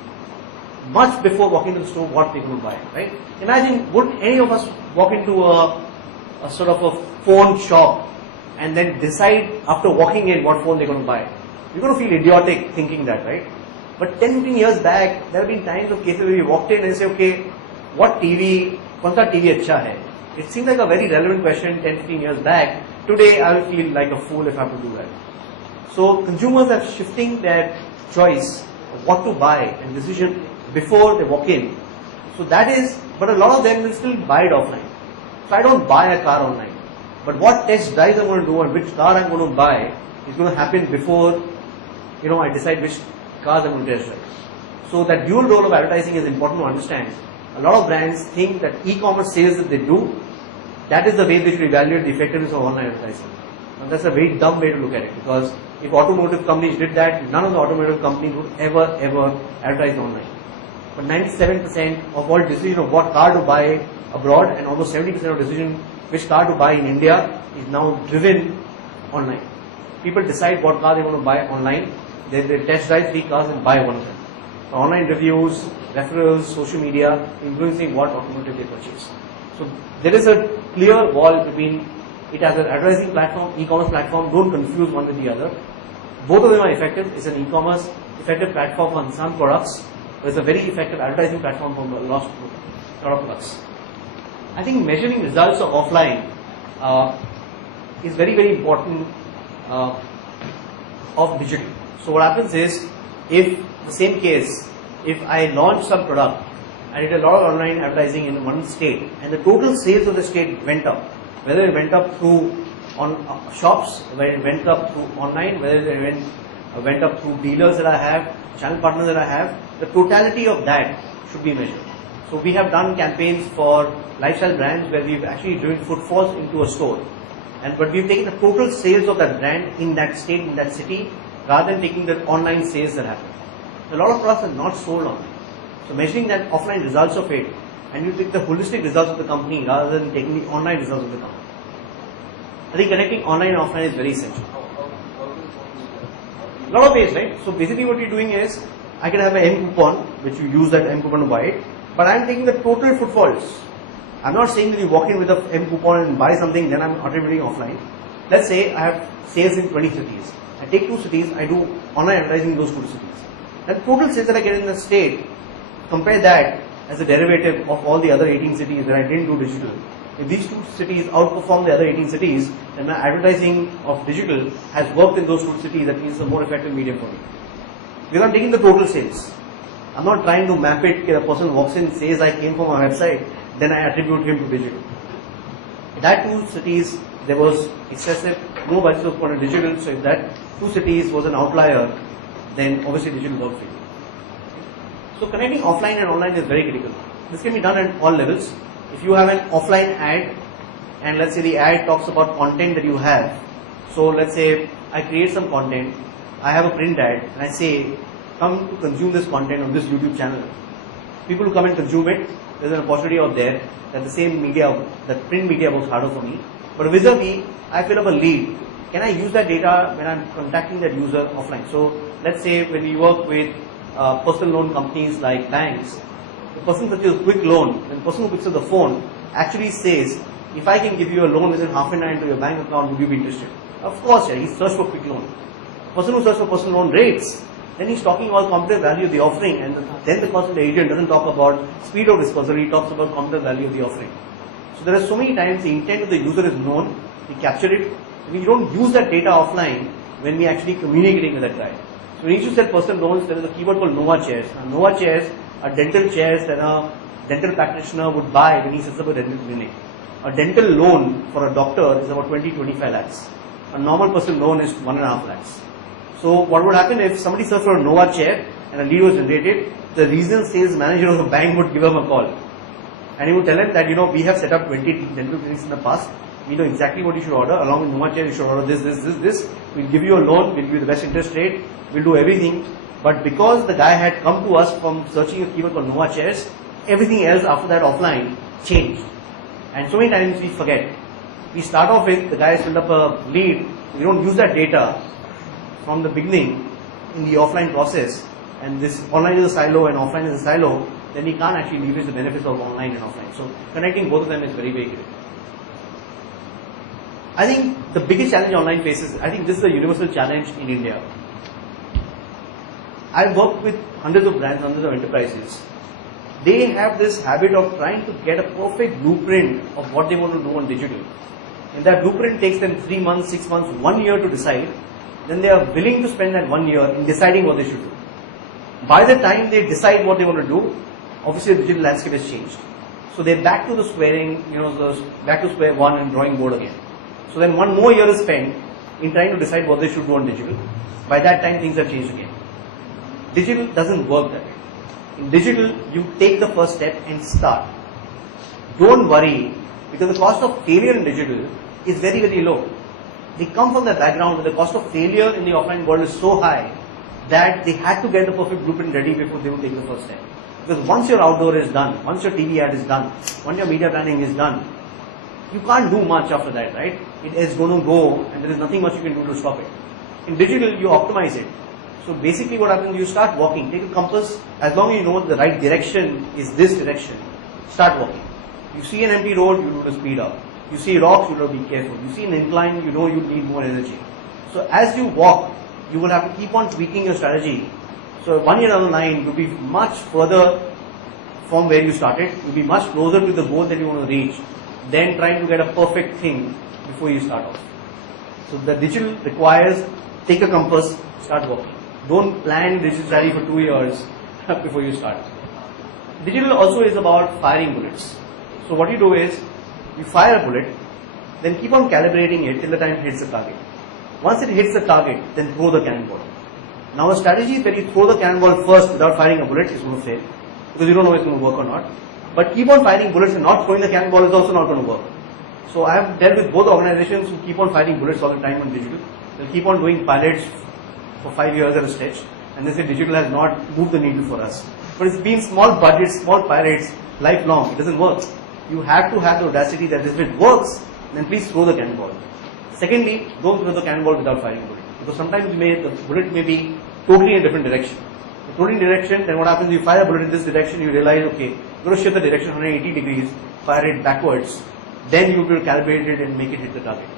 much before walking to the store what they're going to buy, right? Imagine, would any of us walk into a sort of a phone shop and then decide after walking in what phone they're going to buy? You're going to feel idiotic thinking that, right? But 10-15 years back, there have been times of cases where we walked in and say, okay, what TV, kaun-sa TV acha hai? It seems like a very relevant question 10-15 years back. Today, I will feel like a fool if I have to do that. So consumers are shifting their choice of what to buy and decision before they walk in. So that is, but a lot of them will still buy it offline. So I don't buy a car online. But what test drives I'm going to do and which car I'm going to buy is going to happen before, I decide which cars I'm going to test drive. So that dual role of advertising is important to understand. A lot of brands think that e-commerce sales that they do, that is the way they should evaluate the effectiveness of online advertising. And that's a very dumb way to look at it, because if automotive companies did that, none of the automotive companies would ever advertise online. But 97% of all decision of what car to buy abroad and almost 70% of decision which car to buy in India is now driven online. People decide what car they want to buy online. They test drive 3 cars and buy one of them. So online reviews, referrals, social media influencing what automotive they purchase. So there is a clear wall between it as an advertising platform, e-commerce platform. Don't confuse one with the other. Both of them are effective. It's an e-commerce effective platform on some products. It's a very effective advertising platform for a lot of products. I think measuring results of offline is very, very important of digital. So what happens is, if the same case, if I launch some product, I did a lot of online advertising in one state, and the total sales of the state went up, whether it went up through shops, whether it went up through online, whether it went up through dealers that I have, channel partners that I have, the totality of that should be measured. So we have done campaigns for lifestyle brands where we've actually driven footfalls into a store, but we've taken the total sales of that brand in that state, in that city, rather than taking the online sales that happen. A lot of products are not sold online. So measuring that offline results of it, and you take the holistic results of the company rather than taking the online results of the company. I think connecting online and offline is very essential. A lot of ways, right? So basically what you're doing is, I can have an M coupon, which you use that M coupon to buy it, but I'm taking the total footfalls. I'm not saying that you walk in with a M coupon and buy something, then I'm attributing offline. Let's say I have sales in 20 cities. I take 2 cities, I do online advertising in those 2 cities. Then total sales that I get in the state, compare that as a derivative of all the other 18 cities where I didn't do digital. If these 2 cities outperform the other 18 cities, then my advertising of digital has worked in those 2 cities. That means it's a more effective medium for me. Because I'm taking the total sales. I'm not trying to map it. If a person walks in, says I came from a website, then I attribute him to digital. In that 2 cities, there was excessive, no budget for digital. So if that 2 cities was an outlier, then obviously digital worked for you. So connecting offline and online is very critical. This can be done at all levels. If you have an offline ad, and let's say the ad talks about content that you have. So let's say I create some content, I have a print ad, and I say, come to consume this content on this YouTube channel. People who come and consume it, there's an opportunity out there that the same media, that print media works harder for me. But vis-a-vis, I fill up a lead. Can I use that data when I'm contacting that user offline? So let's say when we work with personal loan companies like banks, the person that gives a quick loan, the person who picks up the phone actually says, if I can give you a loan within half an hour into your bank account, would you be interested? Of course, yeah, he searched for quick loan. The person who searched for personal loan rates, then he's talking about competitive value of the offering, and then the cost of the agent doesn't talk about speed of disposal, he talks about competitive value of the offering. So there are so many times the intent of the user is known, we capture it, we don't use that data offline when we actually communicating with that guy. So when you used to sell personal loans, there is a keyword called Nova chairs. And Nova chairs are dental chairs that a dental practitioner would buy when he sets up a dental clinic. A dental loan for a doctor is about 20-25 lakhs. A normal personal loan is 1.5 lakhs. So what would happen if somebody searched for a Nova chair and a lead was generated, the regional sales manager of the bank would give him a call. And he would tell him that, we have set up 20 dental clinics in the past. We know exactly what you should order. Along with Nova chair, you should order this. We'll give you a loan. We'll give you the best interest rate. We'll do everything. But because the guy had come to us from searching a keyword called Nova chairs, everything else after that offline changed. And so many times we forget. We start off with the guy has filled up a lead. We don't use that data from the beginning in the offline process. And this online is a silo and offline is a silo. Then we can't actually leverage the benefits of online and offline. So connecting both of them is very, very critical. I think the biggest challenge online faces, I think this is a universal challenge in India. I've worked with hundreds of brands, hundreds of enterprises. They have this habit of trying to get a perfect blueprint of what they want to do on digital. And that blueprint takes them 3 months, 6 months, 1 year to decide. Then they are willing to spend that 1 year in deciding what they should do. By the time they decide what they want to do, obviously the digital landscape has changed. So they're back to the back to square one and drawing board again. So then 1 more year is spent in trying to decide what they should do on digital. By that time things have changed again. Digital doesn't work that way. In digital, you take the first step and start. Don't worry, because the cost of failure in digital is very, very low. They come from the background where the cost of failure in the offline world is so high that they had to get the perfect blueprint ready before they would take the first step. Because once your outdoor is done, once your TV ad is done, once your media planning is done, you can't do much after that, right? It is going to go and there is nothing much you can do to stop it. In digital, you optimize it. So basically what happens, you start walking, take a compass, as long as you know the right direction is this direction, start walking. You see an empty road, you know to speed up. You see rocks, you know to be careful. You see an incline, you know you need more energy. So as you walk, you will have to keep on tweaking your strategy. So 1 year down the line, you'll be much further from where you started. You'll be much closer to the goal that you want to reach than trying to get a perfect thing before you start off. So the digital requires, take a compass, start walking. Don't plan digital strategy for 2 years before you start. Digital also is about firing bullets. So what you do is, you fire a bullet, then keep on calibrating it till the time it hits the target. Once it hits the target, then throw the cannonball. Now a strategy is where you throw the cannonball first without firing a bullet is going to fail, because you don't know if it's going to work or not. But keep on firing bullets and not throwing the cannonball is also not going to work. So I have dealt with both organizations who keep on firing bullets all the time on digital. They'll keep on doing pilots for 5 years at a stretch, and they say digital has not moved the needle for us. But it's been small budgets, small pilots, lifelong. It doesn't work. You have to have the audacity that if it works, then please throw the cannonball. Secondly, don't throw the cannonball without firing bullet, because sometimes the bullet may be totally in a different direction. The totally direction, then what happens? You fire a bullet in this direction, you realize, okay, you're going to shift the direction 180 degrees, fire it backwards, then you will calibrate it and make it hit the target.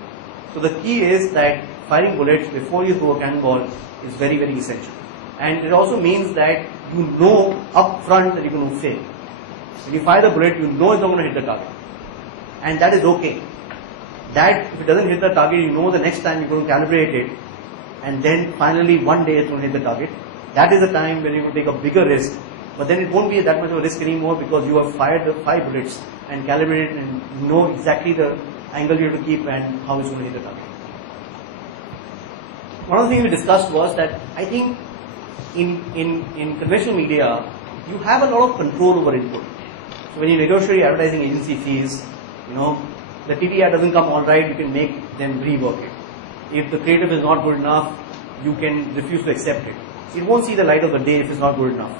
So the key is that firing bullets before you throw a cannonball is very, very essential. And it also means that you know up front that you're going to fail. When you fire the bullet, you know it's not going to hit the target. And that is okay. That if it doesn't hit the target, you know the next time you're going to calibrate it, and then finally one day it's going to hit the target. That is the time when you will take a bigger risk. But then it won't be that much of a risk anymore, because you have fired the 5 bullets and calibrated and you know exactly the angle you have to keep and how it's going to hit the target. One of the things we discussed was that I think in conventional media, you have a lot of control over input. So when you negotiate your advertising agency fees, the TV ad doesn't come all right, you can make them rework it. If the creative is not good enough, you can refuse to accept it. It won't see the light of the day if it's not good enough.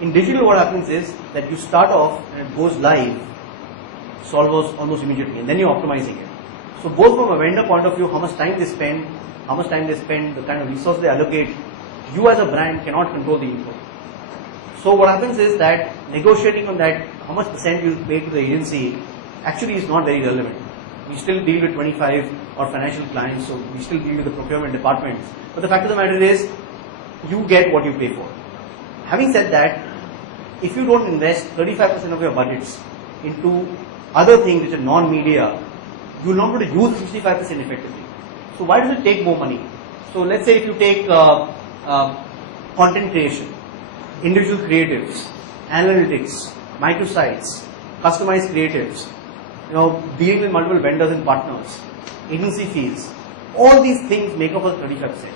In digital, what happens is that you start off and it goes live, solves almost immediately, and then you're optimizing it. So both from a vendor point of view, how much time they spend, the kind of resource they allocate, you as a brand cannot control the input. So what happens is that negotiating on that, how much percent you pay to the agency, actually is not very relevant. We still deal with 25 or financial clients, so we still deal with the procurement departments. But the fact of the matter is, you get what you pay for. Having said that, if you don't invest 35% of your budgets into other things which are non-media, you will not be able to use 65% effectively. So why does it take more money? So let's say if you take content creation, individual creatives, analytics, microsites, customized creatives, dealing with multiple vendors and partners, agency fees, all these things make up for 35%. So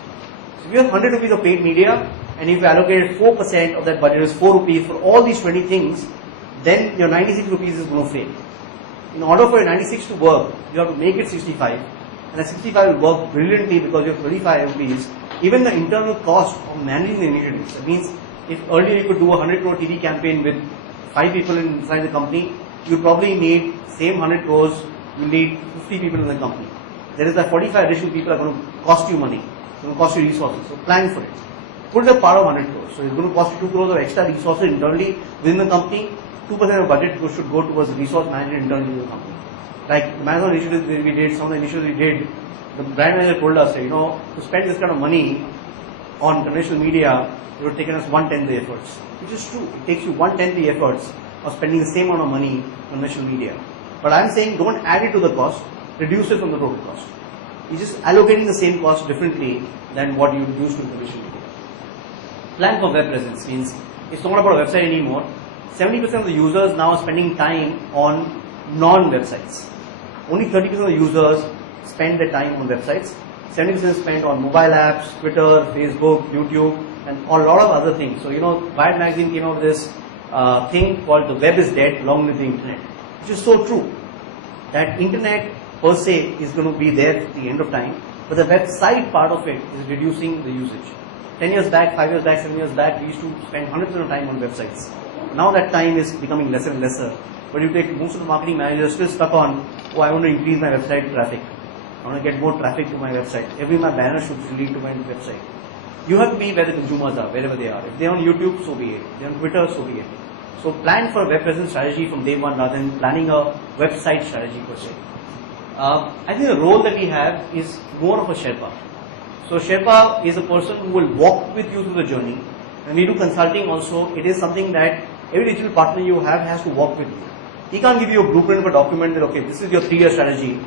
if you have 100 rupees of paid media, and if you allocated 4% of that budget is 4 rupees for all these 20 things, then your 96 rupees is going to fail. In order for your 96 to work, you have to make it 65, and the 65 will work brilliantly because you have 35 rupees. Even the internal cost of managing the initiatives, that means if earlier you could do a 100 crore TV campaign with 5 people inside the company, you probably need same 100 crores, you need 50 people in the company. There is that 45 additional people are going to cost you money, going to cost you resources. So plan for it. Put the power of 100 crores. So it's going to cost you 2 crores of extra resources internally within the company. 2% of budget should go towards resource management internally in the company. Like the management initiatives we did, some of the initiatives we did, the brand manager told us, to spend this kind of money on conventional media, it would have taken us 1/10 the efforts. Which is true. It takes you 1/10 the efforts of spending the same amount of money on conventional media. But I'm saying don't add it to the cost, reduce it from the total cost. You're just allocating the same cost differently than what you would use to conventional media. Plan for web presence means it's not about a website anymore. 70% of the users now are spending time on non-websites. Only 30% of the users spend their time on websites. 70% spent on mobile apps, Twitter, Facebook, YouTube, and a lot of other things. So, Wired magazine came out with this thing called the web is dead, long live the internet, which is so true. That internet per se is going to be there at the end of time, but the website part of it is reducing the usage. 10 years back, 5 years back, 7 years back, we used to spend 100% of time on websites. Now that time is becoming lesser and lesser. But you take most of the marketing managers still stuck on, I want to increase my website traffic. I want to get more traffic to my website. Every my banner should lead to my website. You have to be where the consumers are, wherever they are. If they're on YouTube, so be it. If they're on Twitter, so be it. So plan for a web presence strategy from day one rather than planning a website strategy per se. I think the role that we have is more of a Sherpa. So Sherpa is a person who will walk with you through the journey. When we do consulting also, it is something that every digital partner you have has to walk with you. He can't give you a blueprint of a document that, okay, this is your 3-year strategy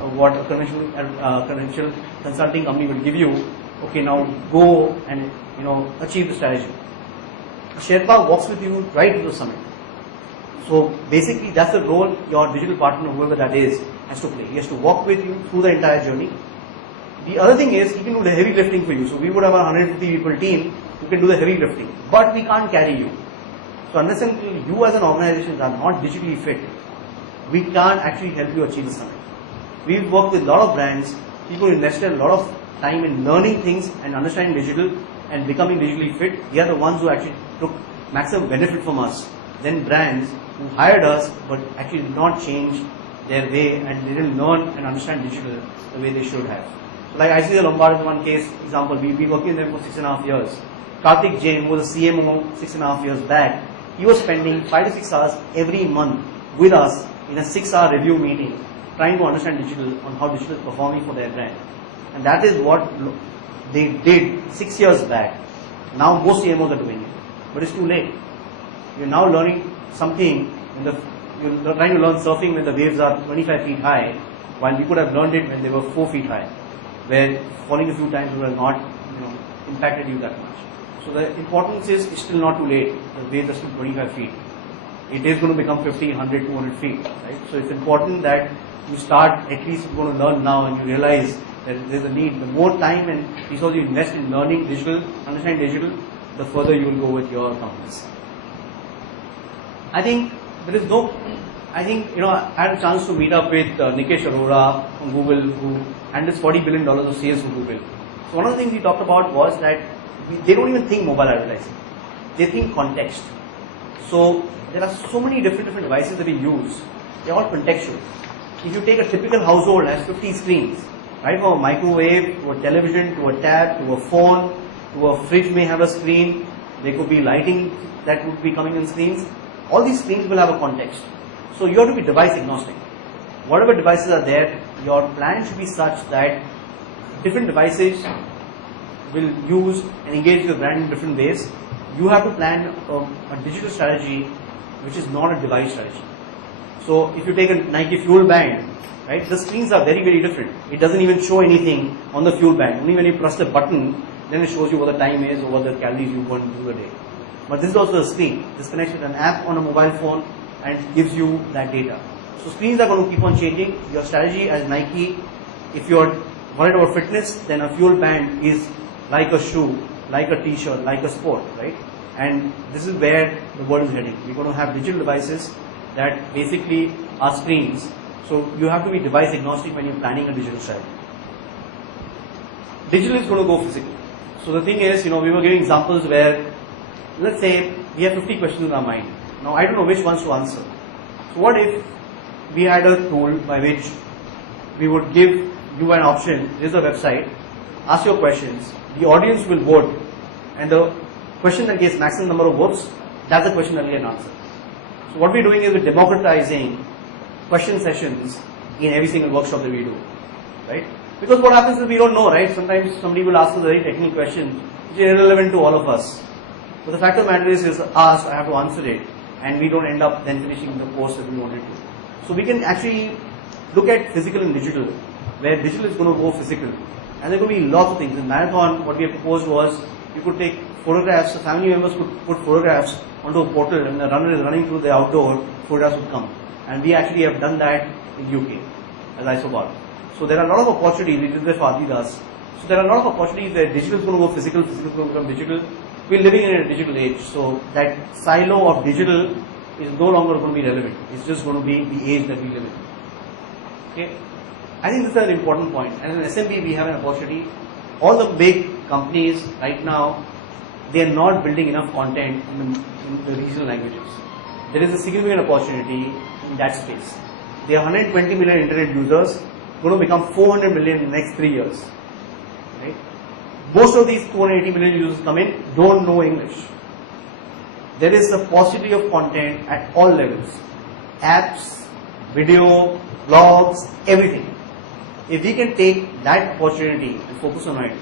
of what a conventional consulting company will give you. Okay, now go and achieve the strategy. A Sherpa walks with you right to the summit. So basically that's the role your digital partner, whoever that is, has to play. He has to walk with you through the entire journey. The other thing is he can do the heavy lifting for you. So we would have a 150 people team who can do the heavy lifting, but we can't carry you. So understand, you as an organization are not digitally fit, we can't actually help you achieve the summit. We've worked with a lot of brands, people invested a lot of time in learning things and understanding digital and becoming digitally fit. They are the ones who actually took maximum benefit from us. Then brands who hired us but actually did not change their way and they didn't learn and understand digital the way they should have. So like I see the Lombard is one case example, we've been working with them for 6.5 years. Karthik Jain, who was the CMO 6.5 years back, he was spending 5 to 6 hours every month with us in a 6-hour review meeting trying to understand digital, on how digital is performing for their brand. And that is what they did 6 years back. Now most CMOs are doing it, but it's too late. You're now learning something, you're trying to learn surfing when the waves are 25 feet high, while we could have learned it when they were 4 feet high, where falling a few times would have not impacted you that much. So the importance is it's still not too late. The waves are still 25 feet. It is going to become 50, 100, 200 feet. Right? So it's important that you start, at least you're going to learn now and you realize that there's a need. The more time and resources you invest in learning digital, understanding digital, the further you will go with your companies. I think there is no, I had a chance to meet up with Nikesh Arora from Google, who handles $40 billion of sales for Google. So one of the things we talked about was that they don't even think mobile advertising. They think context. So there are so many different devices that we use. They're all contextual. If you take a typical household has 50 screens, right, from a microwave to a television to a tab to a phone to a fridge may have a screen. There could be lighting that would be coming in screens. All these screens will have a context. So you have to be device agnostic. Whatever devices are there, your plan should be such that different devices will use and engage your brand in different ways. You have to plan a digital strategy which is not a device strategy. So if you take a Nike fuel band, right, the screens are very, very different. It doesn't even show anything on the fuel band. Only when you press the button, then it shows you what the time is or what the calories you burn through the day. But this is also a screen. This connects with an app on a mobile phone and gives you that data. So screens are going to keep on changing. Your strategy as Nike, if you're worried about fitness, then a fuel band is like a shoe, like a t-shirt, like a sport, right? And this is where the world is heading. We're going to have digital devices that basically are screens. So you have to be device agnostic when you're planning a digital strategy. Digital is going to go physical. So the thing is, we were giving examples where, let's say, we have 50 questions in our mind. Now I don't know which ones to answer. So what if we had a tool by which we would give you an option, there's a website, ask your questions, the audience will vote, and the question that gets maximum number of votes, that's the question that will get answered. So what we're doing is we're democratizing question sessions in every single workshop that we do, right? Because what happens is we don't know, right? Sometimes somebody will ask us a very technical question which is irrelevant to all of us. But the fact of the matter is asked, I have to answer it, and we don't end up then finishing the course that we wanted to. So we can actually look at physical and digital, where digital is going to go physical. And there are going to be lots of things. In marathon, what we have proposed was you could take photographs, so family members could put photographs onto a portal, and the runner is running through the outdoor, photographs would come. And we actually have done that in UK, as I saw. So there are a lot of opportunities, we did that for Adidas. So there are a lot of opportunities where digital is going to go physical, physical is going to become digital. We're living in a digital age, so that silo of digital is no longer going to be relevant. It's just going to be the age that we live in. Okay? I think this is an important point. And in SMB, we have an opportunity. All the big companies right now, they are not building enough content in the regional languages. There is a significant opportunity in that space. There are 120 million internet users, going to become 400 million in the next 3 years. Right? Most of these 280 million users come in, don't know English. There is a paucity of content at all levels. Apps, video, blogs, everything. If we can take that opportunity and focus on it,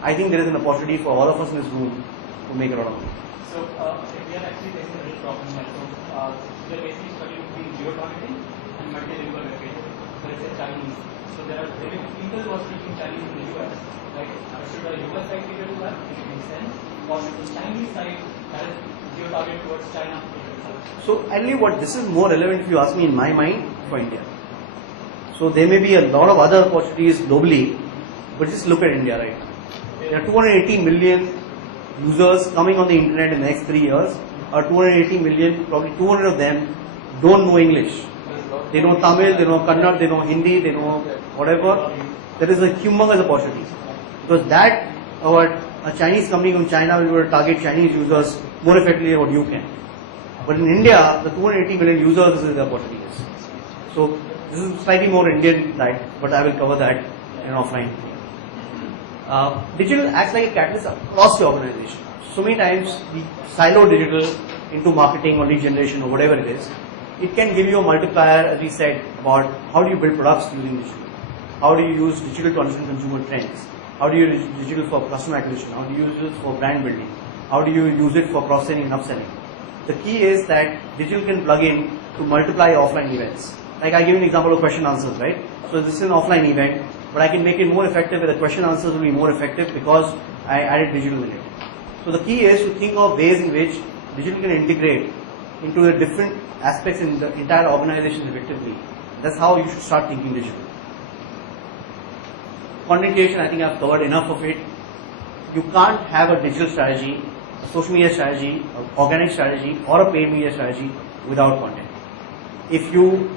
I think there is an opportunity for all of us in this room to make a lot of money. So we are actually facing a real problem here. So we are basically studying between geo-targeting and multilingual web pages. So let's say Chinese. So there are people who are speaking Chinese in the US. Right? Should a US site be able to do that? It makes sense. Or should the Chinese site that is geo-targeted towards China? So I believe what this is more relevant, if you ask me, in my mind, for India. So there may be a lot of other opportunities globally, but just look at India right now. There are 280 million users coming on the internet in the next 3 years, or 280 million, probably 200 of them don't know English. They know Tamil, they know Kannada, they know Hindi, they know whatever. There is a humongous opportunity. Because that, a Chinese company from China will be able to target Chinese users more effectively than what you can. But in India, the 280 million users, this is the opportunity. So this is slightly more Indian side, but I will cover that in offline. Digital acts like a catalyst across the organization. So many times we silo digital into marketing or lead generation or whatever it is. It can give you a multiplier, as we said, about how do you build products using digital. How do you use digital to understand consumer trends? How do you use digital for customer acquisition? How do you use it for brand building? How do you use it for cross-selling and upselling? The key is that digital can plug in to multiply offline events. Like I give an example of question answers, right? So this is an offline event, but I can make it more effective, where the question answers will be more effective because I added digital in it. So the key is to think of ways in which digital can integrate into the different aspects in the entire organization effectively. That's how you should start thinking digital. Content creation, I think I've covered enough of it. You can't have a digital strategy, a social media strategy, an organic strategy, or a paid media strategy without content. If you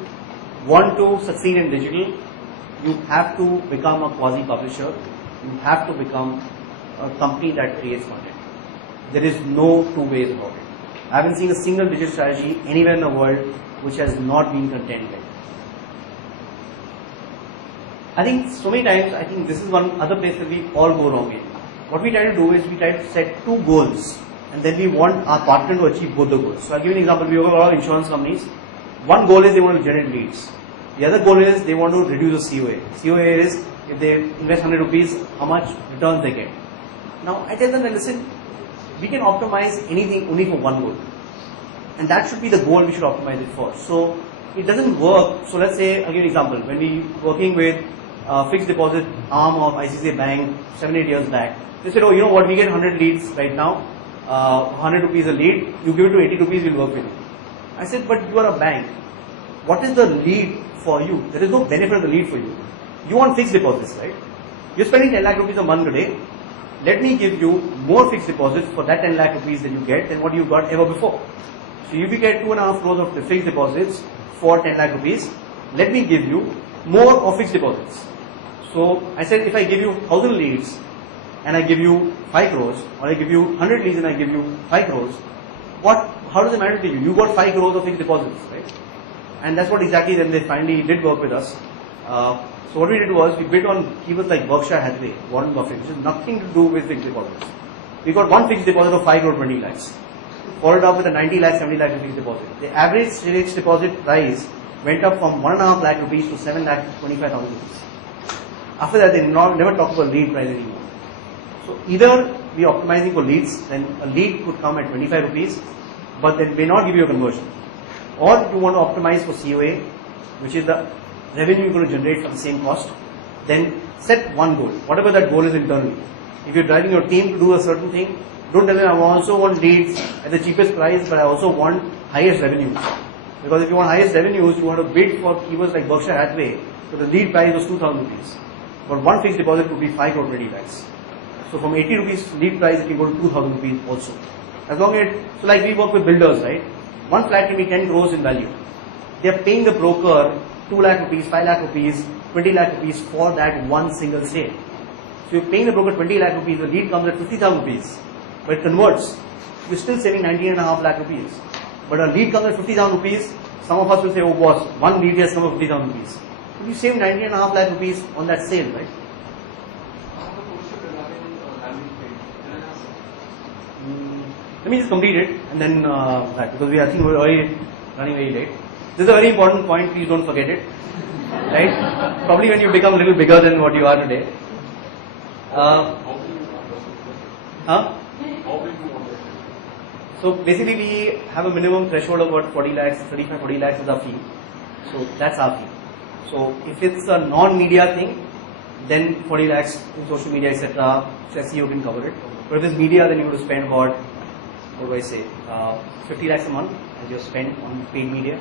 want to succeed in digital, you have to become a quasi-publisher. You have to become a company that creates content. There is no two ways about it. I haven't seen a single digital strategy anywhere in the world which has not been content-led. I think so many times, I think this is one other place that we all go wrong in. What we try to do is we try to set two goals, and then we want our partner to achieve both the goals. So I'll give you an example. We have a lot of insurance companies. One goal is they want to generate leads. The other goal is they want to reduce the COA. COA is if they invest 100 rupees, how much returns they get. Now I tell them that listen, we can optimize anything only for one goal, and that should be the goal we should optimize it for. So it doesn't work. So let's say, I'll give you an example. When we working with fixed deposit arm of ICICI Bank 7-8 years back, they said, oh, you know what, we get 100 leads right now, 100 rupees a lead, you give it to 80 rupees, we'll work with you. I said, but you are a bank. What is the lead for you? There is no benefit of the lead for you. You want fixed deposits, right? You're spending 10 lakh rupees a month today. Let me give you more fixed deposits for that 10 lakh rupees that you get than what you got ever before. So if you get 2.5 crores of the fixed deposits for 10 lakh rupees, let me give you more of fixed deposits. So I said, if I give you 1,000 leads and I give you 5 crores, or I give you 100 leads and I give you 5 crores, how does it matter to you? You got 5 crores of fixed deposits, right? And that's what exactly then they finally did work with us. So what we did was, we bid on keywords like Berkshire Hathaway, Warren Buffett, which has nothing to do with fixed deposits. We got one fixed deposit of 5 crore 20 lakhs, followed up with a 90 lakh, 70 lakh fixed deposit. The average fixed deposit price went up from 1.5 lakh rupees to 7 lakh 25,000 rupees. After that, they never talk about lead price anymore. So either we are optimizing for leads, then a lead could come at 25 rupees, but then may not give you a conversion. Or you want to optimize for COA, which is the revenue you're going to generate for the same cost, then set one goal, whatever that goal is internally. If you're driving your team to do a certain thing, don't tell them I also want leads at the cheapest price, but I also want highest revenues. Because if you want highest revenues, you want to bid for keywords like Berkshire Hathaway, so the lead price was 2,000 rupees. But one fixed deposit would be 5 crore 20 lakhs. So from 80 rupees lead price, it can go to 2,000 rupees also. As long as, so like we work with builders, right? One flat can be 10 crores in value. They are paying the broker 2 lakh rupees, 5 lakh rupees, 20 lakh rupees for that one single sale. So you're paying the broker 20 lakh rupees, the lead comes at 50,000 rupees, but it converts. You're still saving 19.5 lakh rupees. But a lead comes at 50,000 rupees, some of us will say, oh boss, one lead has come at 50,000 rupees. But you save 19.5 lakh rupees on that sale, right? Let me just complete it and then because I think we're already running very late. This is a very important point, please don't forget it. Right? Probably when you become a little bigger than what you are today. So basically we have a minimum threshold of about 40 lakhs, 35, 40 lakhs is our fee. So that's our fee. So if it's a non-media thing, then 40 lakhs in social media, etc. SEO can cover it. But if it's media, then you have to spend about, 50 lakhs a month as your spend on paid media.